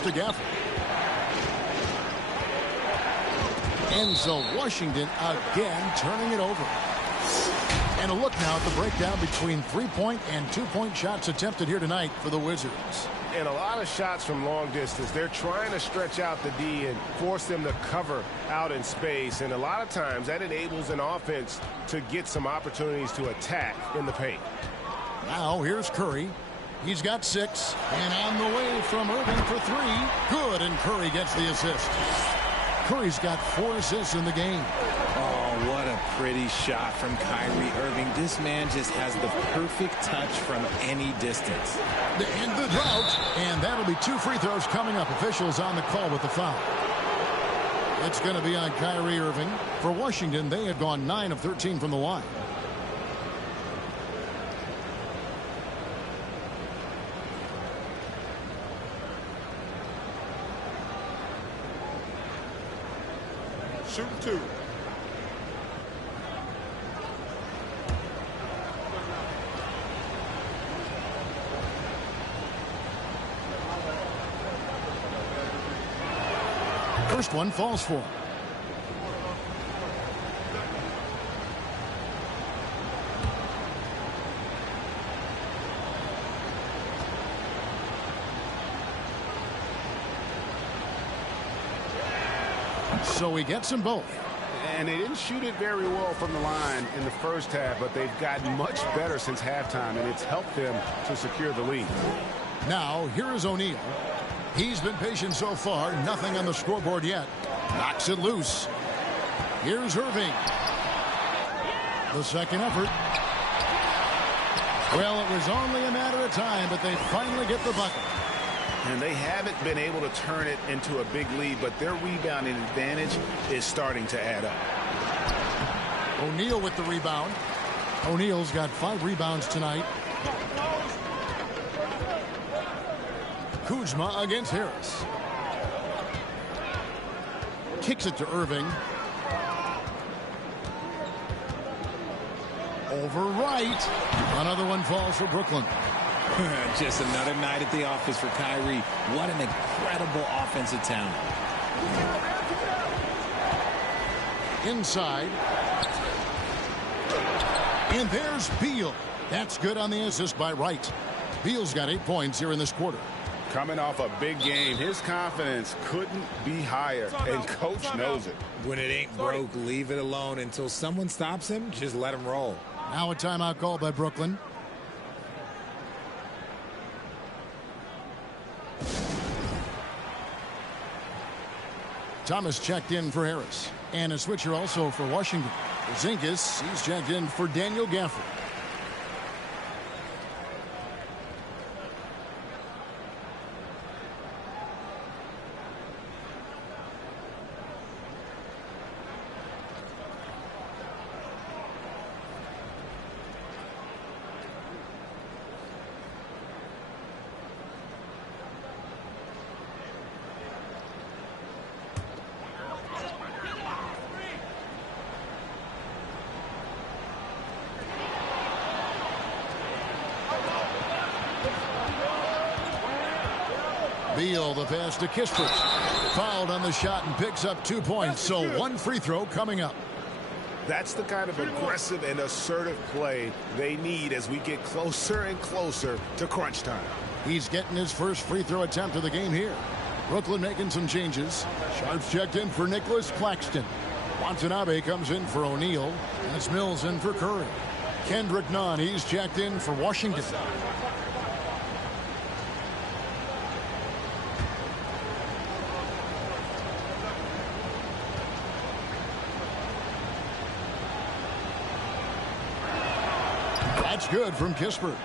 To Gafford. And so Washington again turning it over. And a look now at the breakdown between 3-point and 2-point shots attempted here tonight for the Wizards. And a lot of shots from long distance. They're trying to stretch out the D and force them to cover out in space. And a lot of times that enables an offense to get some opportunities to attack in the paint. Now here's Curry. He's got 6, and on the way from Irving for 3. Good, and Curry gets the assist. Curry's got 4 assists in the game. Oh, what a pretty shot from Kyrie Irving. This man just has the perfect touch from any distance. To end the drought, and that'll be 2 free throws coming up. Officials on the call with the foul. It's going to be on Kyrie Irving. For Washington, they had gone 9 of 13 from the line. Shoot 2. First one falls for him. So he gets them both. And they didn't shoot it very well from the line in the first half, but they've gotten much better since halftime, and it's helped them to secure the lead. Now, here is O'Neal. He's been patient so far. Nothing on the scoreboard yet. Knocks it loose. Here's Irving. The second effort. Well, it was only a matter of time, but they finally get the bucket. And they haven't been able to turn it into a big lead, but their rebounding advantage is starting to add up. O'Neal with the rebound. O'Neal's got 5 rebounds tonight. Kuzma against Harris. Kicks it to Irving. Over right. Another one falls for Brooklyn. Just another night at the office for Kyrie. What an incredible offensive talent. Inside. And there's Beal. That's good on the assist by Wright. Beal's got 8 points here in this quarter. Coming off a big game, his confidence couldn't be higher, and coach knows it. When it ain't broke, leave it alone. Until someone stops him, just let him roll. Now a timeout call by Brooklyn. Thomas checked in for Harris. And a switcher also for Washington. Zingas, he's checked in for Daniel Gafford. Beal, the pass to Kispert. Fouled on the shot and picks up 2 points. So 1 free throw coming up. That's the kind of aggressive and assertive play they need as we get closer and closer to crunch time. He's getting his first free throw attempt of the game here. Brooklyn making some changes. Sharps checked in for Nicholas Claxton. Watanabe comes in for O'Neal. And it's Mills in for Curry. Kendrick Nunn, he's checked in for Washington. That's good from Kispert.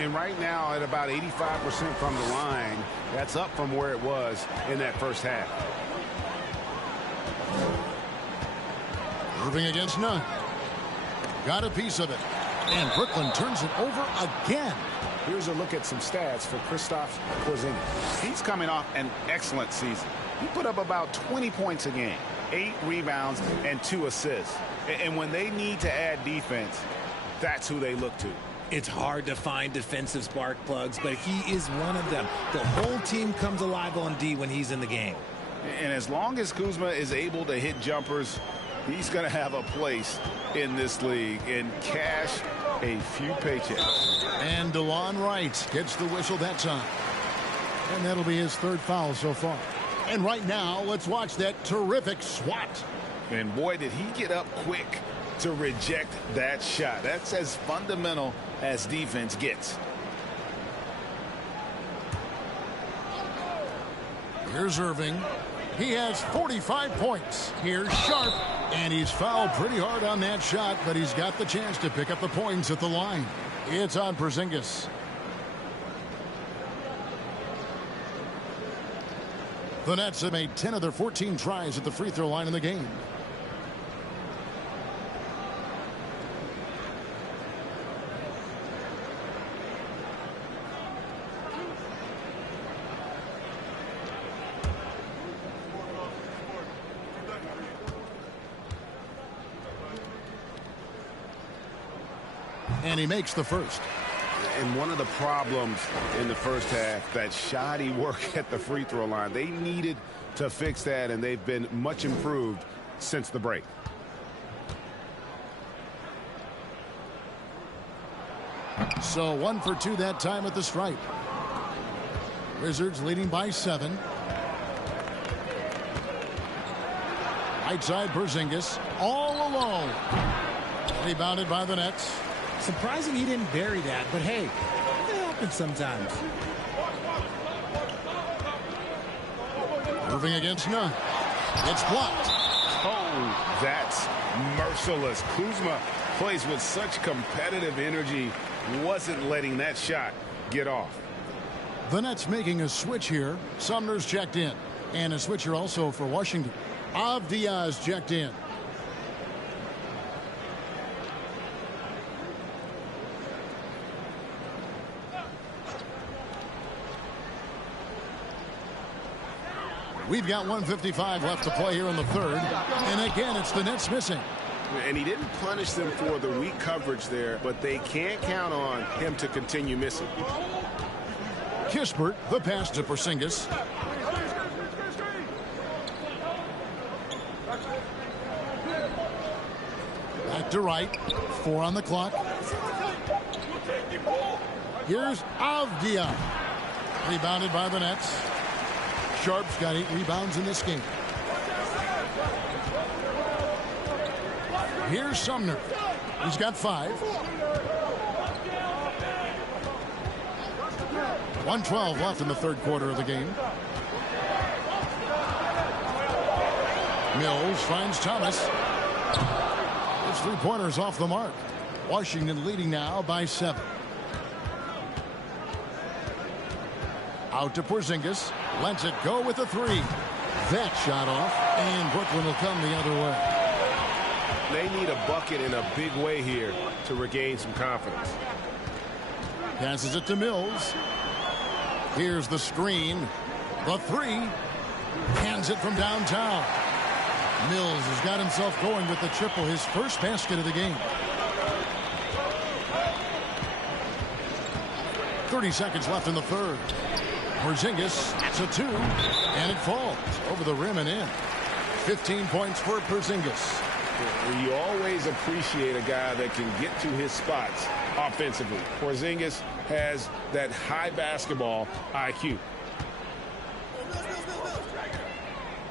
And right now at about 85% from the line, that's up from where it was in that first half. Irving against Nunn. Got a piece of it. And Brooklyn turns it over again. Here's a look at some stats for Kristaps Porzingis. He's coming off an excellent season. He put up about 20 points a game, 8 rebounds, and 2 assists. And when they need to add defense, that's who they look to. It's hard to find defensive spark plugs, but he is one of them. The whole team comes alive on D when he's in the game. And as long as Kuzma is able to hit jumpers, he's going to have a place in this league and cash a few paychecks. And DeLon Wright gets the whistle that time. And that'll be his 3rd foul so far. And right now, let's watch that terrific swat. And boy, did he get up quick to reject that shot. That's as fundamental as defense gets. Here's Irving. He has 45 points. Here's Sharp, and he's fouled pretty hard on that shot, but he's got the chance to pick up the points at the line. It's on Porzingis. The Nets have made 10 of their 14 tries at the free throw line in the game. And he makes the first. And one of the problems in the first half, that shoddy work at the free throw line. They needed to fix that, and they've been much improved since the break. So 1 for 2 that time at the stripe. Wizards leading by 7. Right side Porzingis all alone. Rebounded by the Nets. Surprising he didn't bury that, but hey, it happens sometimes. Irving against none. It's blocked. Oh, that's merciless. Kuzma plays with such competitive energy, wasn't letting that shot get off. The Nets making a switch here. Sumner's checked in. And a switcher also for Washington. Avdia's checked in. We've got 1:55 left to play here in the third. And again, it's the Nets missing. And he didn't punish them for the weak coverage there, but they can't count on him to continue missing. Kispert, the pass to Porzingis. Back to right. 4 on the clock. Here's Avdia. Rebounded by the Nets. Sharp's got 8 rebounds in this game. Here's Sumner. He's got 5. 1:12 left in the third quarter of the game. Mills finds Thomas. His 3-pointers off the mark. Washington leading now by 7. Out to Porzingis. Lets it go with a 3. That shot off, and Brooklyn will come the other way. They need a bucket in a big way here to regain some confidence. Passes it to Mills. Here's the screen. The 3. Hands it from downtown. Mills has got himself going with the triple, his first basket of the game. 30 seconds left in the third. Porzingis, it's a 2, and it falls over the rim and in. 15 points for Porzingis. You always appreciate a guy that can get to his spots offensively. Porzingis has that high basketball IQ.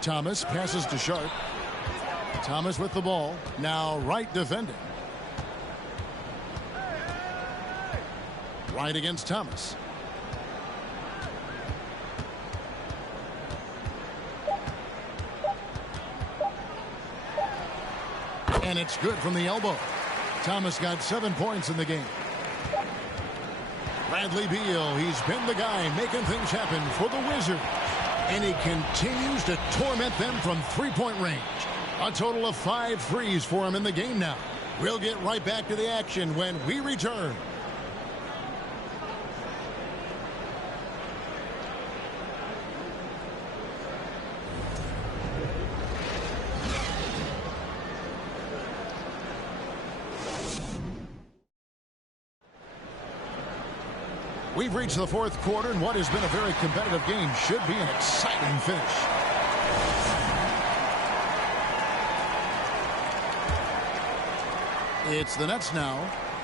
Thomas passes to Sharp. Thomas with the ball. Now right defending. Right against Thomas. And it's good from the elbow. Thomas got 7 points in the game. Bradley Beal, he's been the guy making things happen for the Wizards. And he continues to torment them from three-point range. A total of 5 threes for him in the game now. We'll get right back to the action when we return. We've reached the fourth quarter, and what has been a very competitive game should be an exciting finish. It's the Nets now,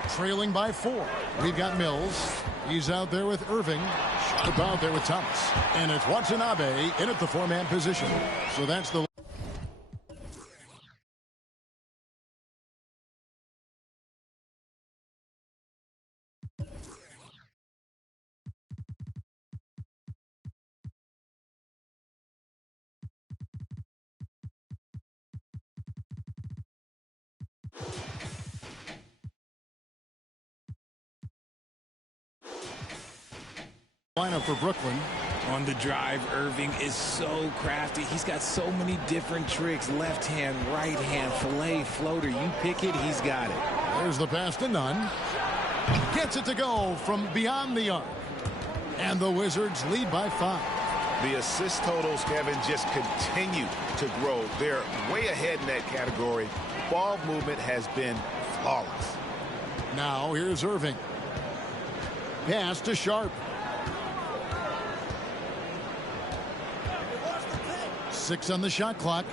trailing by 4. We've got Mills. He's out there with Irving. Sharp out there with Thomas. And it's Watanabe in at the 4-man position. So that's the... Lineup for Brooklyn. On the drive, Irving is so crafty. He's got so many different tricks. Left hand, right hand, fillet, floater. You pick it, he's got it. There's the pass to Nunn. Gets it to go from beyond the arc. And the Wizards lead by 5. The assist totals, Kevin, just continue to grow. They're way ahead in that category. Ball movement has been flawless. Now here's Irving. Pass to Sharp. 6 on the shot clock.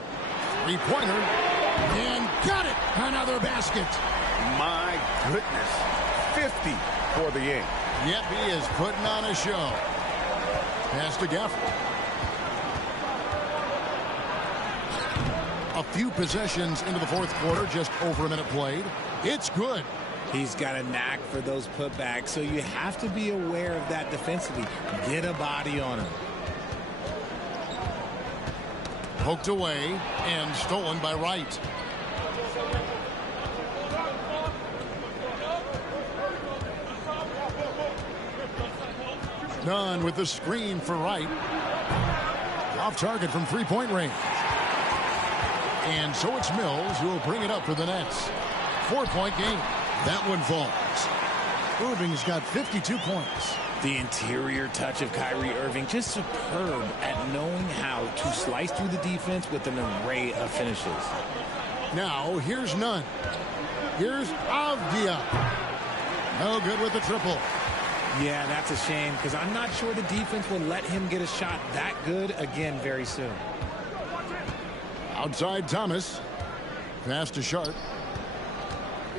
3-pointer. And got it. Another basket. My goodness. 50 for the game. Yep, he is putting on a show. Pass to Gafford. A few possessions into the fourth quarter, just over a minute played. It's good. He's got a knack for those putbacks, so you have to be aware of that defensively. Get a body on him. Poked away and stolen by Wright. Nunn with the screen for Wright. Off target from 3-point range. And so it's Mills who will bring it up for the Nets. 4-point game. That one falls. Irving's got 52 points. The interior touch of Kyrie Irving, just superb at knowing how to slice through the defense with an array of finishes. Now, here's Nunn. Here's Avdia. No good with the triple. Yeah, that's a shame because I'm not sure the defense will let him get a shot that good again very soon. Outside Thomas. Pass to Sharp.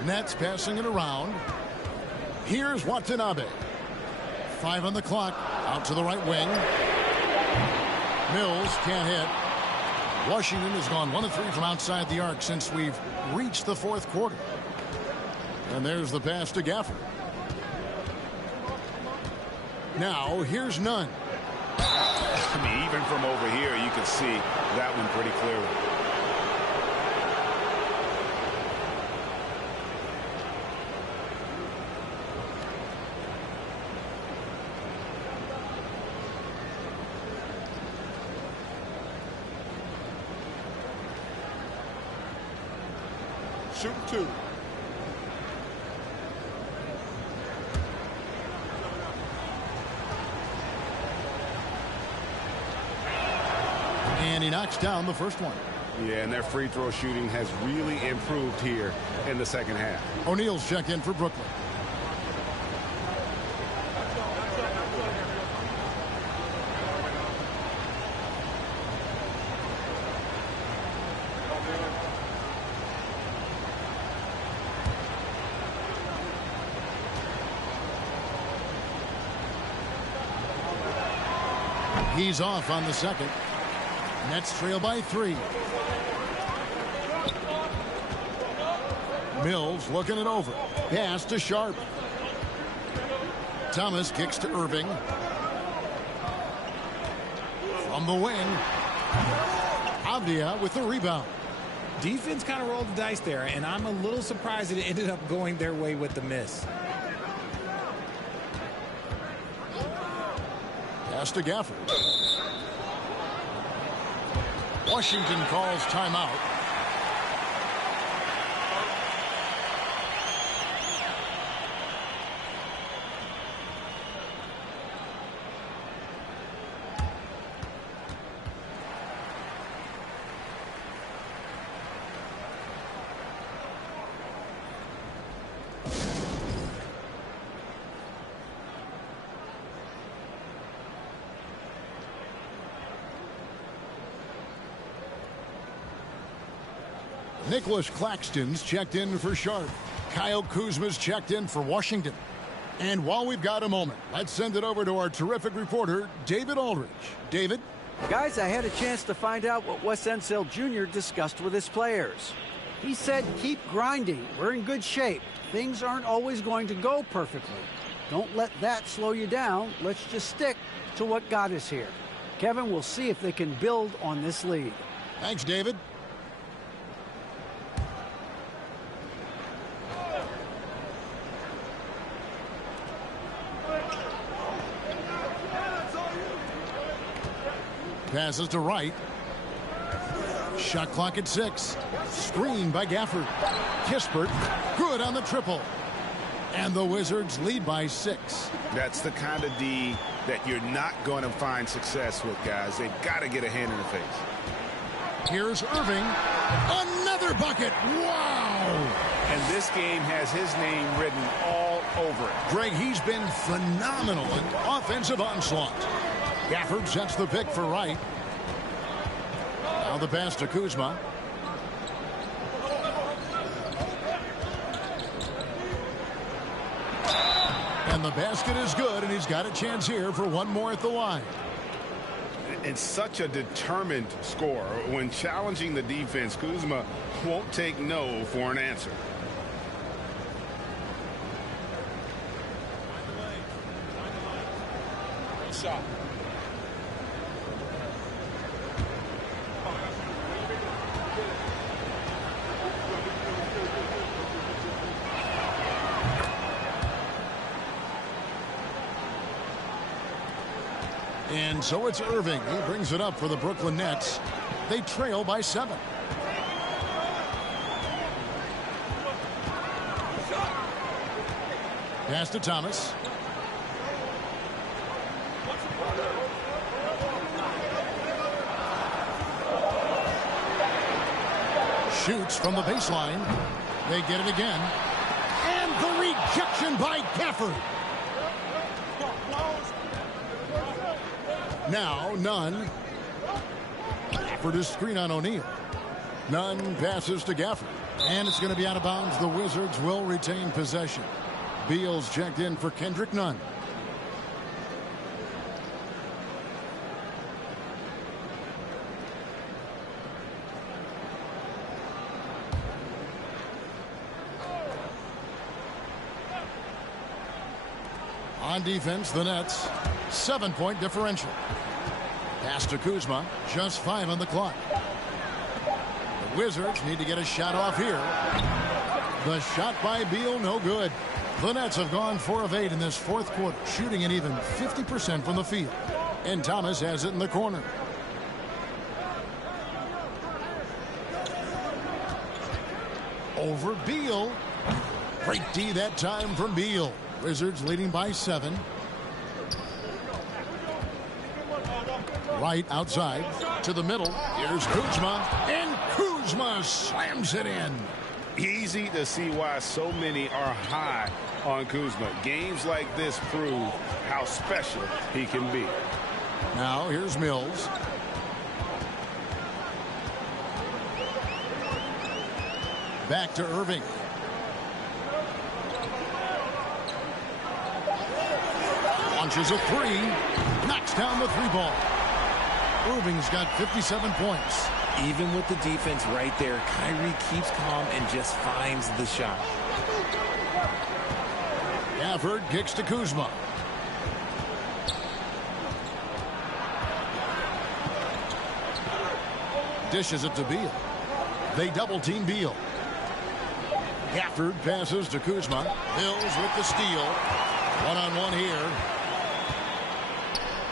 Nets passing it around. Here's Watanabe. 5 on the clock. Out to the right wing. Mills can't hit. Washington has gone 1 of 3 from outside the arc since we've reached the fourth quarter. And there's the pass to Gafford. Now here's Nunn. I mean, even from over here, you can see that one pretty clearly. Shooting 2. And he knocks down the first one. Yeah, and their free throw shooting has really improved here in the second half. O'Neal's check in for Brooklyn. He's off on the second. Nets trail by 3. Mills looking it over. Pass to Sharp. Thomas kicks to Irving. From the wing. Avdia with the rebound. Defense kind of rolled the dice there, and I'm a little surprised it ended up going their way with the miss. Pass to Gafford. Washington calls timeout. Nicholas Claxton's checked in for Sharp. Kyle Kuzma's checked in for Washington. And while we've got a moment, let's send it over to our terrific reporter, David Aldridge. David? Guys, I had a chance to find out what Wes Unseld Jr. discussed with his players. He said, keep grinding. We're in good shape. Things aren't always going to go perfectly. Don't let that slow you down. Let's just stick to what got us here. Kevin, we'll see if they can build on this lead. Thanks, David. Passes to Wright. Shot clock at 6. Screen by Gafford. Kispert. Good on the triple. And the Wizards lead by 6. That's the kind of D that you're not going to find success with, guys. They've got to get a hand in the face. Here's Irving. Another bucket. Wow. And this game has his name written all over it. Greg, he's been phenomenal in offensive onslaught. Gafford sets the pick for Wright. Now the pass to Kuzma. And the basket is good, and he's got a chance here for one more at the line. And such a determined scorer. When challenging the defense, Kuzma won't take no for an answer. Shot. And so it's Irving. He brings it up for the Brooklyn Nets. They trail by 7. Pass to Thomas. Shoots from the baseline. They get it again. And the rejection by Gafford. Now, Nunn. Gafford is screen on O'Neal. Nunn passes to Gafford. And it's going to be out of bounds. The Wizards will retain possession. Beal's checked in for Kendrick Nunn. On defense, the Nets, 7-point differential. Pass to Kuzma, just 5 on the clock. The Wizards need to get a shot off here. The shot by Beal, no good. The Nets have gone 4 of 8 in this fourth quarter, shooting an even 50% from the field. And Thomas has it in the corner. Over Beal. Great D that time from Beal. Wizards leading by 7. Right outside to the middle. Here's Kuzma. And Kuzma slams it in. Easy to see why so many are high on Kuzma. Games like this prove how special he can be. Now here's Mills. Back to Irving. Launches a 3. Knocks down the 3-ball. Irving's got 57 points. Even with the defense right there, Kyrie keeps calm and just finds the shot. Gafford kicks to Kuzma. Dishes it to Beal. They double-team Beal. Gafford passes to Kuzma. Hills with the steal. One-on-one here.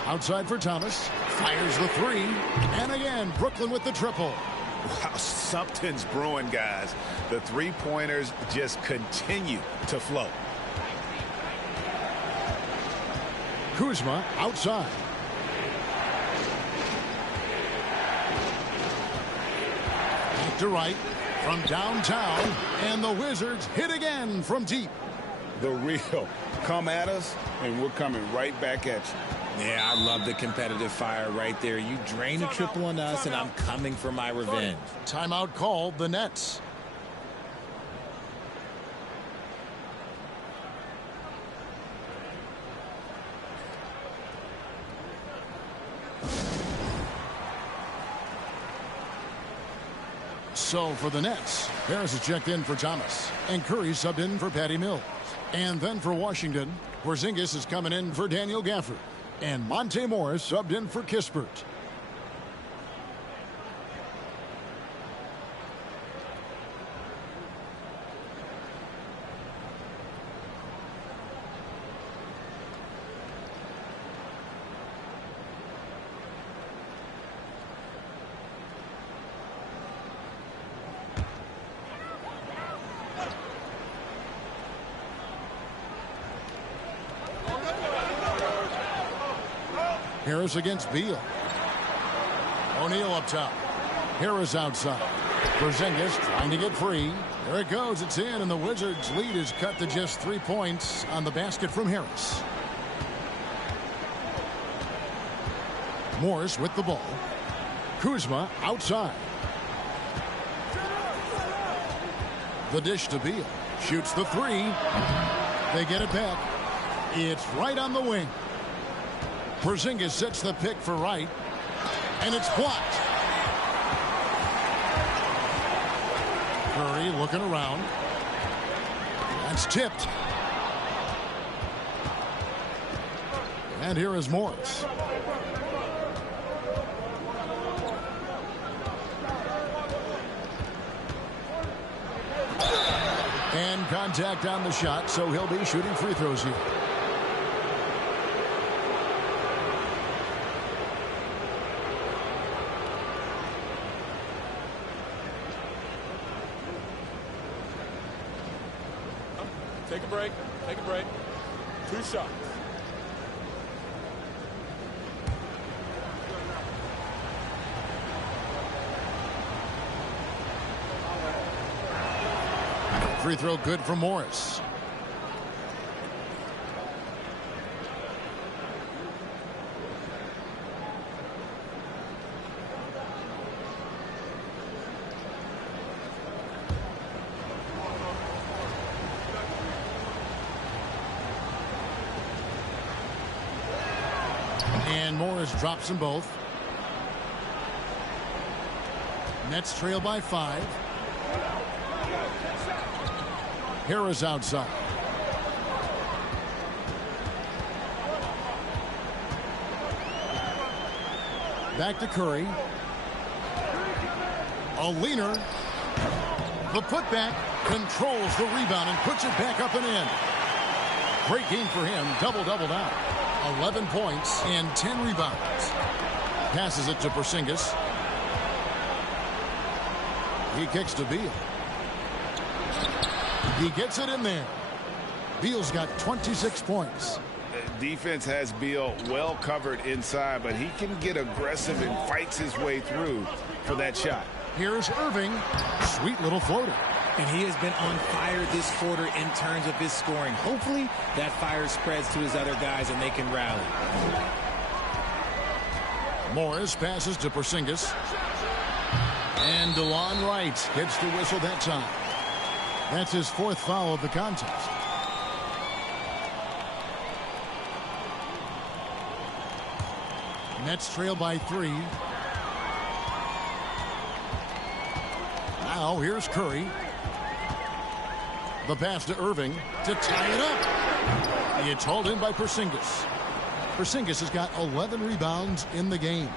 Outside for Thomas. Fires the 3. And again, Brooklyn with the triple. Wow, something's brewing, guys. The three-pointers just continue to flow. Kuzma outside. Back to right from downtown. And the Wizards hit again from deep. The real come at us, and we're coming right back at you. Yeah, I love the competitive fire right there. You drain a triple on us, and I'm coming for my revenge. Timeout called, the Nets. So for the Nets, Harris is checked in for Thomas, and Curry subbed in for Patty Mills. And then for Washington, Porzingis is coming in for Daniel Gafford. And Monte Morris subbed in for Kispert. Harris against Beal. O'Neal up top. Harris outside. Porzingis trying to get free. There it goes. It's in, and the Wizards' lead is cut to just 3 points on the basket from Harris. Morris with the ball. Kuzma outside. The dish to Beal. Shoots the three. They get it back. It's right on the wing. Porzingis sets the pick for Wright. And it's blocked. Curry looking around. That's tipped. And here is Morris. And contact on the shot, so he'll be shooting free throws here. Take a break. Take a break. 2 shots. Free throw good for Morris. And Morris drops them both. Nets trail by 5. Harris outside. Back to Curry. A leaner. The putback controls the rebound and puts it back up and in. Great game for him. Double-double now. 11 points and 10 rebounds. Passes it to Porzingis. He kicks to Beal. He gets it in there. Beal's got 26 points. Defense has Beal well covered inside, but he can get aggressive and fights his way through for that shot. Here's Irving. Sweet little floater. And he has been on fire this quarter in terms of his scoring. Hopefully that fire spreads to his other guys and they can rally. Morris passes to Porzingis. And DeLon Wright gets the whistle that time. That's his 4th foul of the contest. Nets trail by 3. Now here's Curry. The pass to Irving to tie it up. It's hauled in by Porzingis. Porzingis has got 11 rebounds in the game.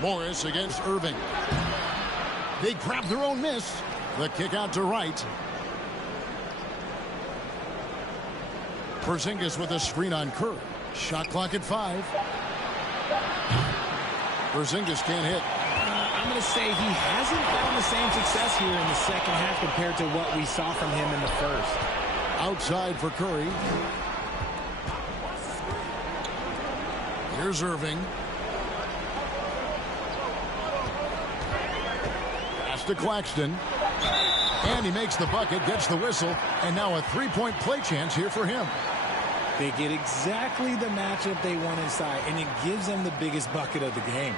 Morris against Irving. They grab their own miss. The kick out to Wright. Porzingis with a screen on Curry. Shot clock at 5. Porzingis can't hit. I'm going to say he hasn't found the same success here in the second half compared to what we saw from him in the first. Outside for Curry. Here's Irving. Pass to Claxton. And he makes the bucket, gets the whistle, and now a 3-point play chance here for him. They get exactly the matchup they want inside, and it gives them the biggest bucket of the game.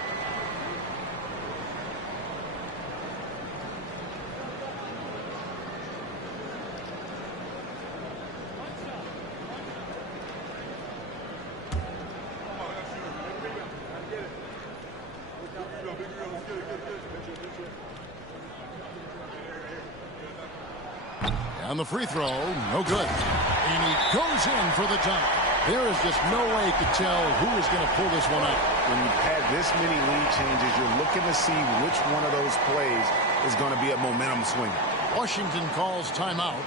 On the free throw, no good. And he goes in for the dunk. There is just no way to tell who is going to pull this one out. When you've had this many lead changes, you're looking to see which one of those plays is going to be a momentum swing. Washington calls timeout.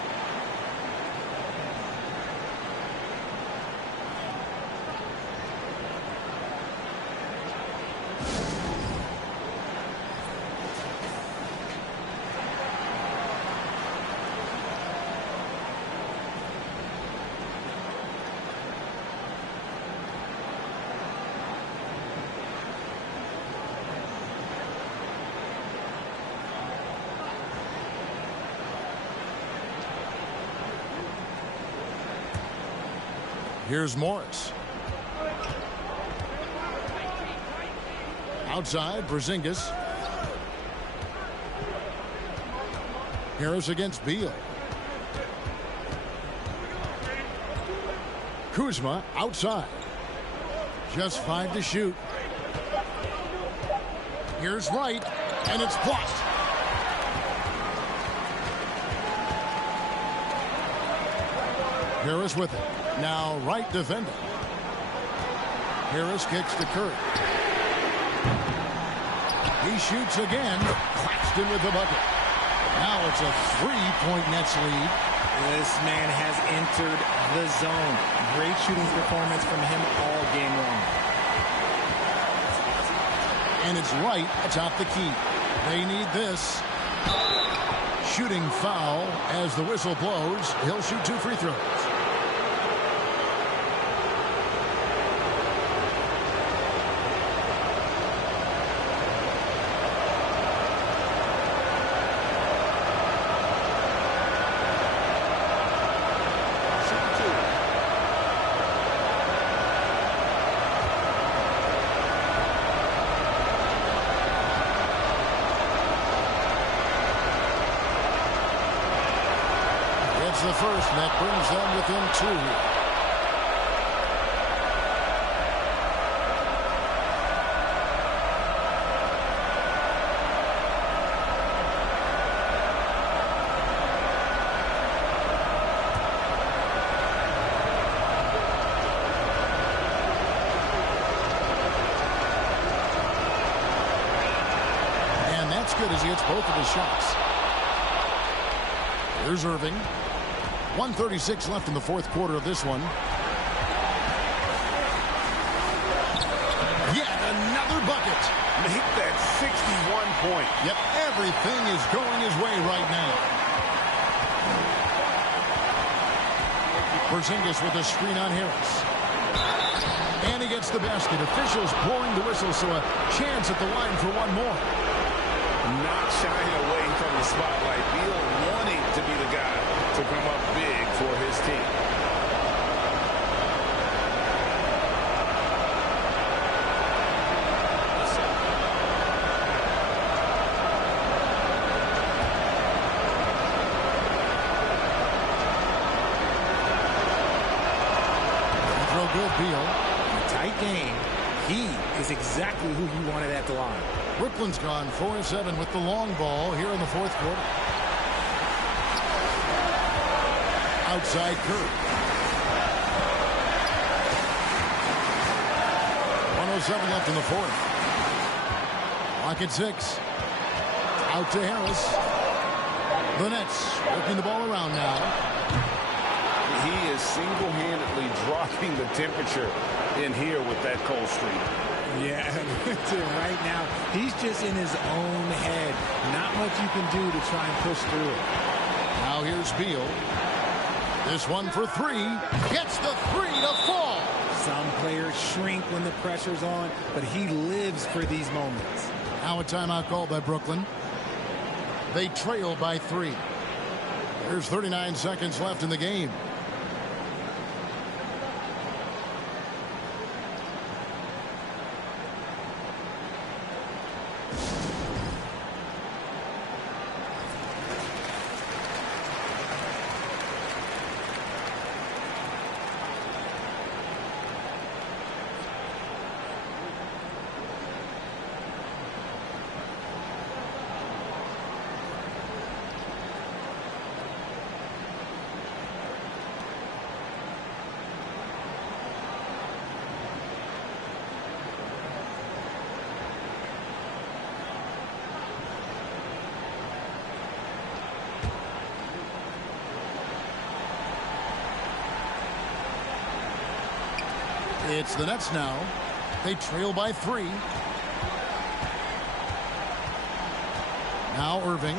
Here's Morris. Outside, Porzingis. Harris against Beal. Kuzma outside. Just 5 to shoot. Here's Wright, and it's blocked. Harris with it. Now Wright defending. Harris kicks to Curry. He shoots again. Claxton with the bucket. Now it's a 3-point Nets lead. This man has entered the zone. Great shooting performance from him all game long. And it's Wright atop the key. They need this. Shooting foul as the whistle blows. He'll shoot 2 free throws. The first, and that brings them within 2. And that's good as he hits both of his shots. Here's Irving. 1:36 left in the fourth quarter of this one. Yet another bucket. Make that 61 point. Yep, everything is going his way right now. Porzingis with a screen on Harris. And he gets the basket. Officials blowing the whistle, so a chance at the line for one more. Not shying away from the spotlight. Beal wanting to be the guy to come up big for his team. Throw good, Beal. Tight game. He is exactly who you wanted at the line. Brooklyn's gone 4-7 with the long ball here in the fourth quarter. Outside Curry. 1:07 left in the fourth. Clock at 6. Out to Harris. The Nets working the ball around now. He is single-handedly dropping the temperature in here with that cold streak. Yeah, right now, he's just in his own head. Not much you can do to try and push through it. Now here's Beal. This one for 3. Gets the 3 to fall. Some players shrink when the pressure's on, but he lives for these moments. Now a timeout called by Brooklyn. They trail by 3. There's 39 seconds left in the game. It's the Nets now. They trail by 3. Now Irving.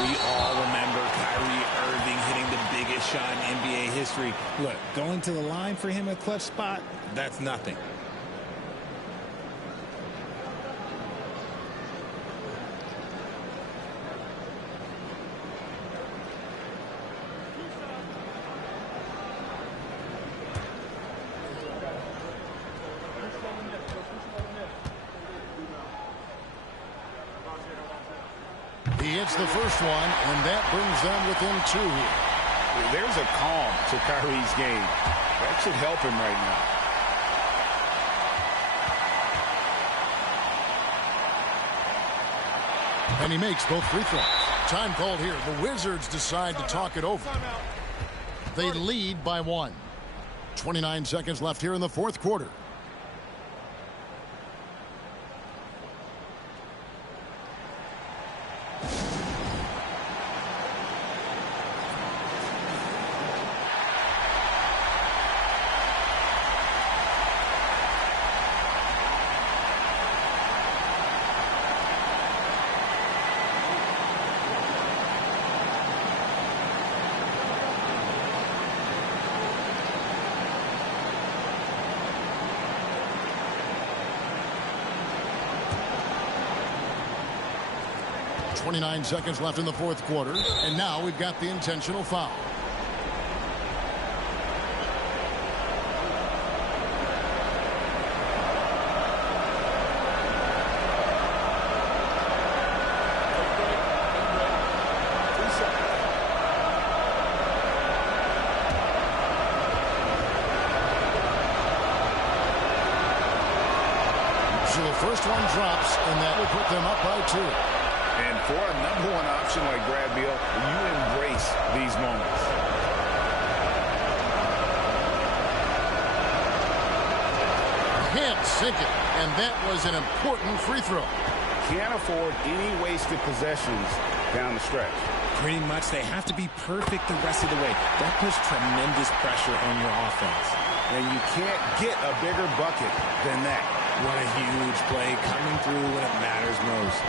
We all remember Kyrie Irving hitting the biggest shot in NBA history. Look, going to the line for him at clutch spot, that's nothing. He hits the first one, and that brings them within 2 here. There's a calm to Kyrie's game. That should help him right now. And he makes both free throws. Time called here. The Wizards decide to talk it over. They lead by 1. 29 seconds left here in the fourth quarter. .29 seconds left in the fourth quarter, and now we've got the intentional foul. So the first one drops, and that will put them up by 2. And for a number one option like Brad Beal, you embrace these moments. Can't sink it, and that was an important free throw. Can't afford any wasted possessions down the stretch. Pretty much they have to be perfect the rest of the way. That puts tremendous pressure on your offense. And you can't get a bigger bucket than that. What a huge play coming through when it matters most.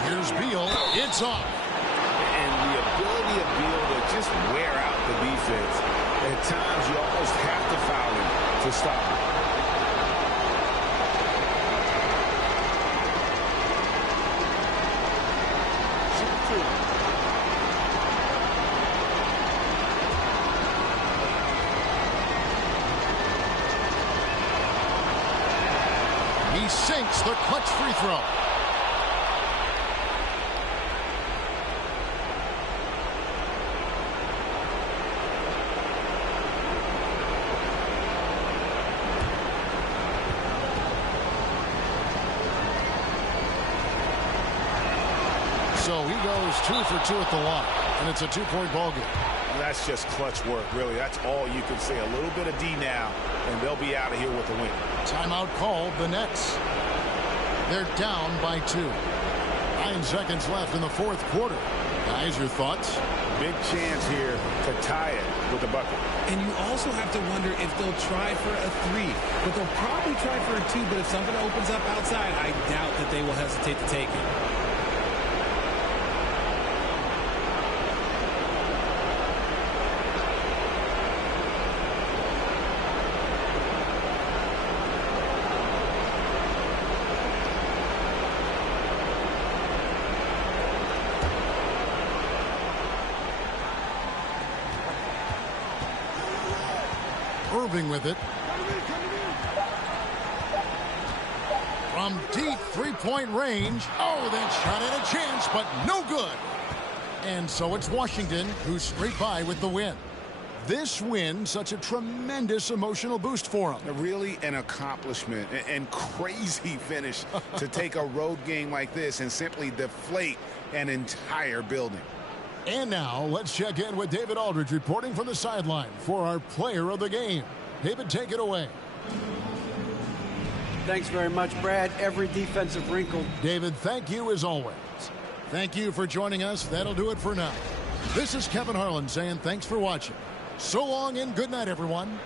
Here's Beal. It's off. And the ability of Beal to just wear out the defense. At times, you almost have to foul him to stop him. He sinks the clutch free throw. So he goes 2 for 2 at the line, and it's a 2-point ball game. That's just clutch work, really. That's all you can say. A little bit of D now, and they'll be out of here with the win. Timeout called, the Nets. They're down by 2. 9 seconds left in the fourth quarter. Guys, your thoughts? Big chance here to tie it with a bucket. And you also have to wonder if they'll try for a 3. But they'll probably try for a 2. But if something opens up outside, I doubt that they will hesitate to take it. Irving with it. From deep three-point range. Oh, that shot had a chance, but no good. And so it's Washington who scraped by with the win. This win, such a tremendous emotional boost for them. Really an accomplishment and crazy finish to take a road game like this and simply deflate an entire building. And now let's check in with David Aldridge reporting from the sideline for our player of the game. David, take it away. Thanks very much, Brad. Every defensive wrinkle. David, thank you as always. Thank you for joining us. That'll do it for now. This is Kevin Harlan saying thanks for watching. So long and good night, everyone.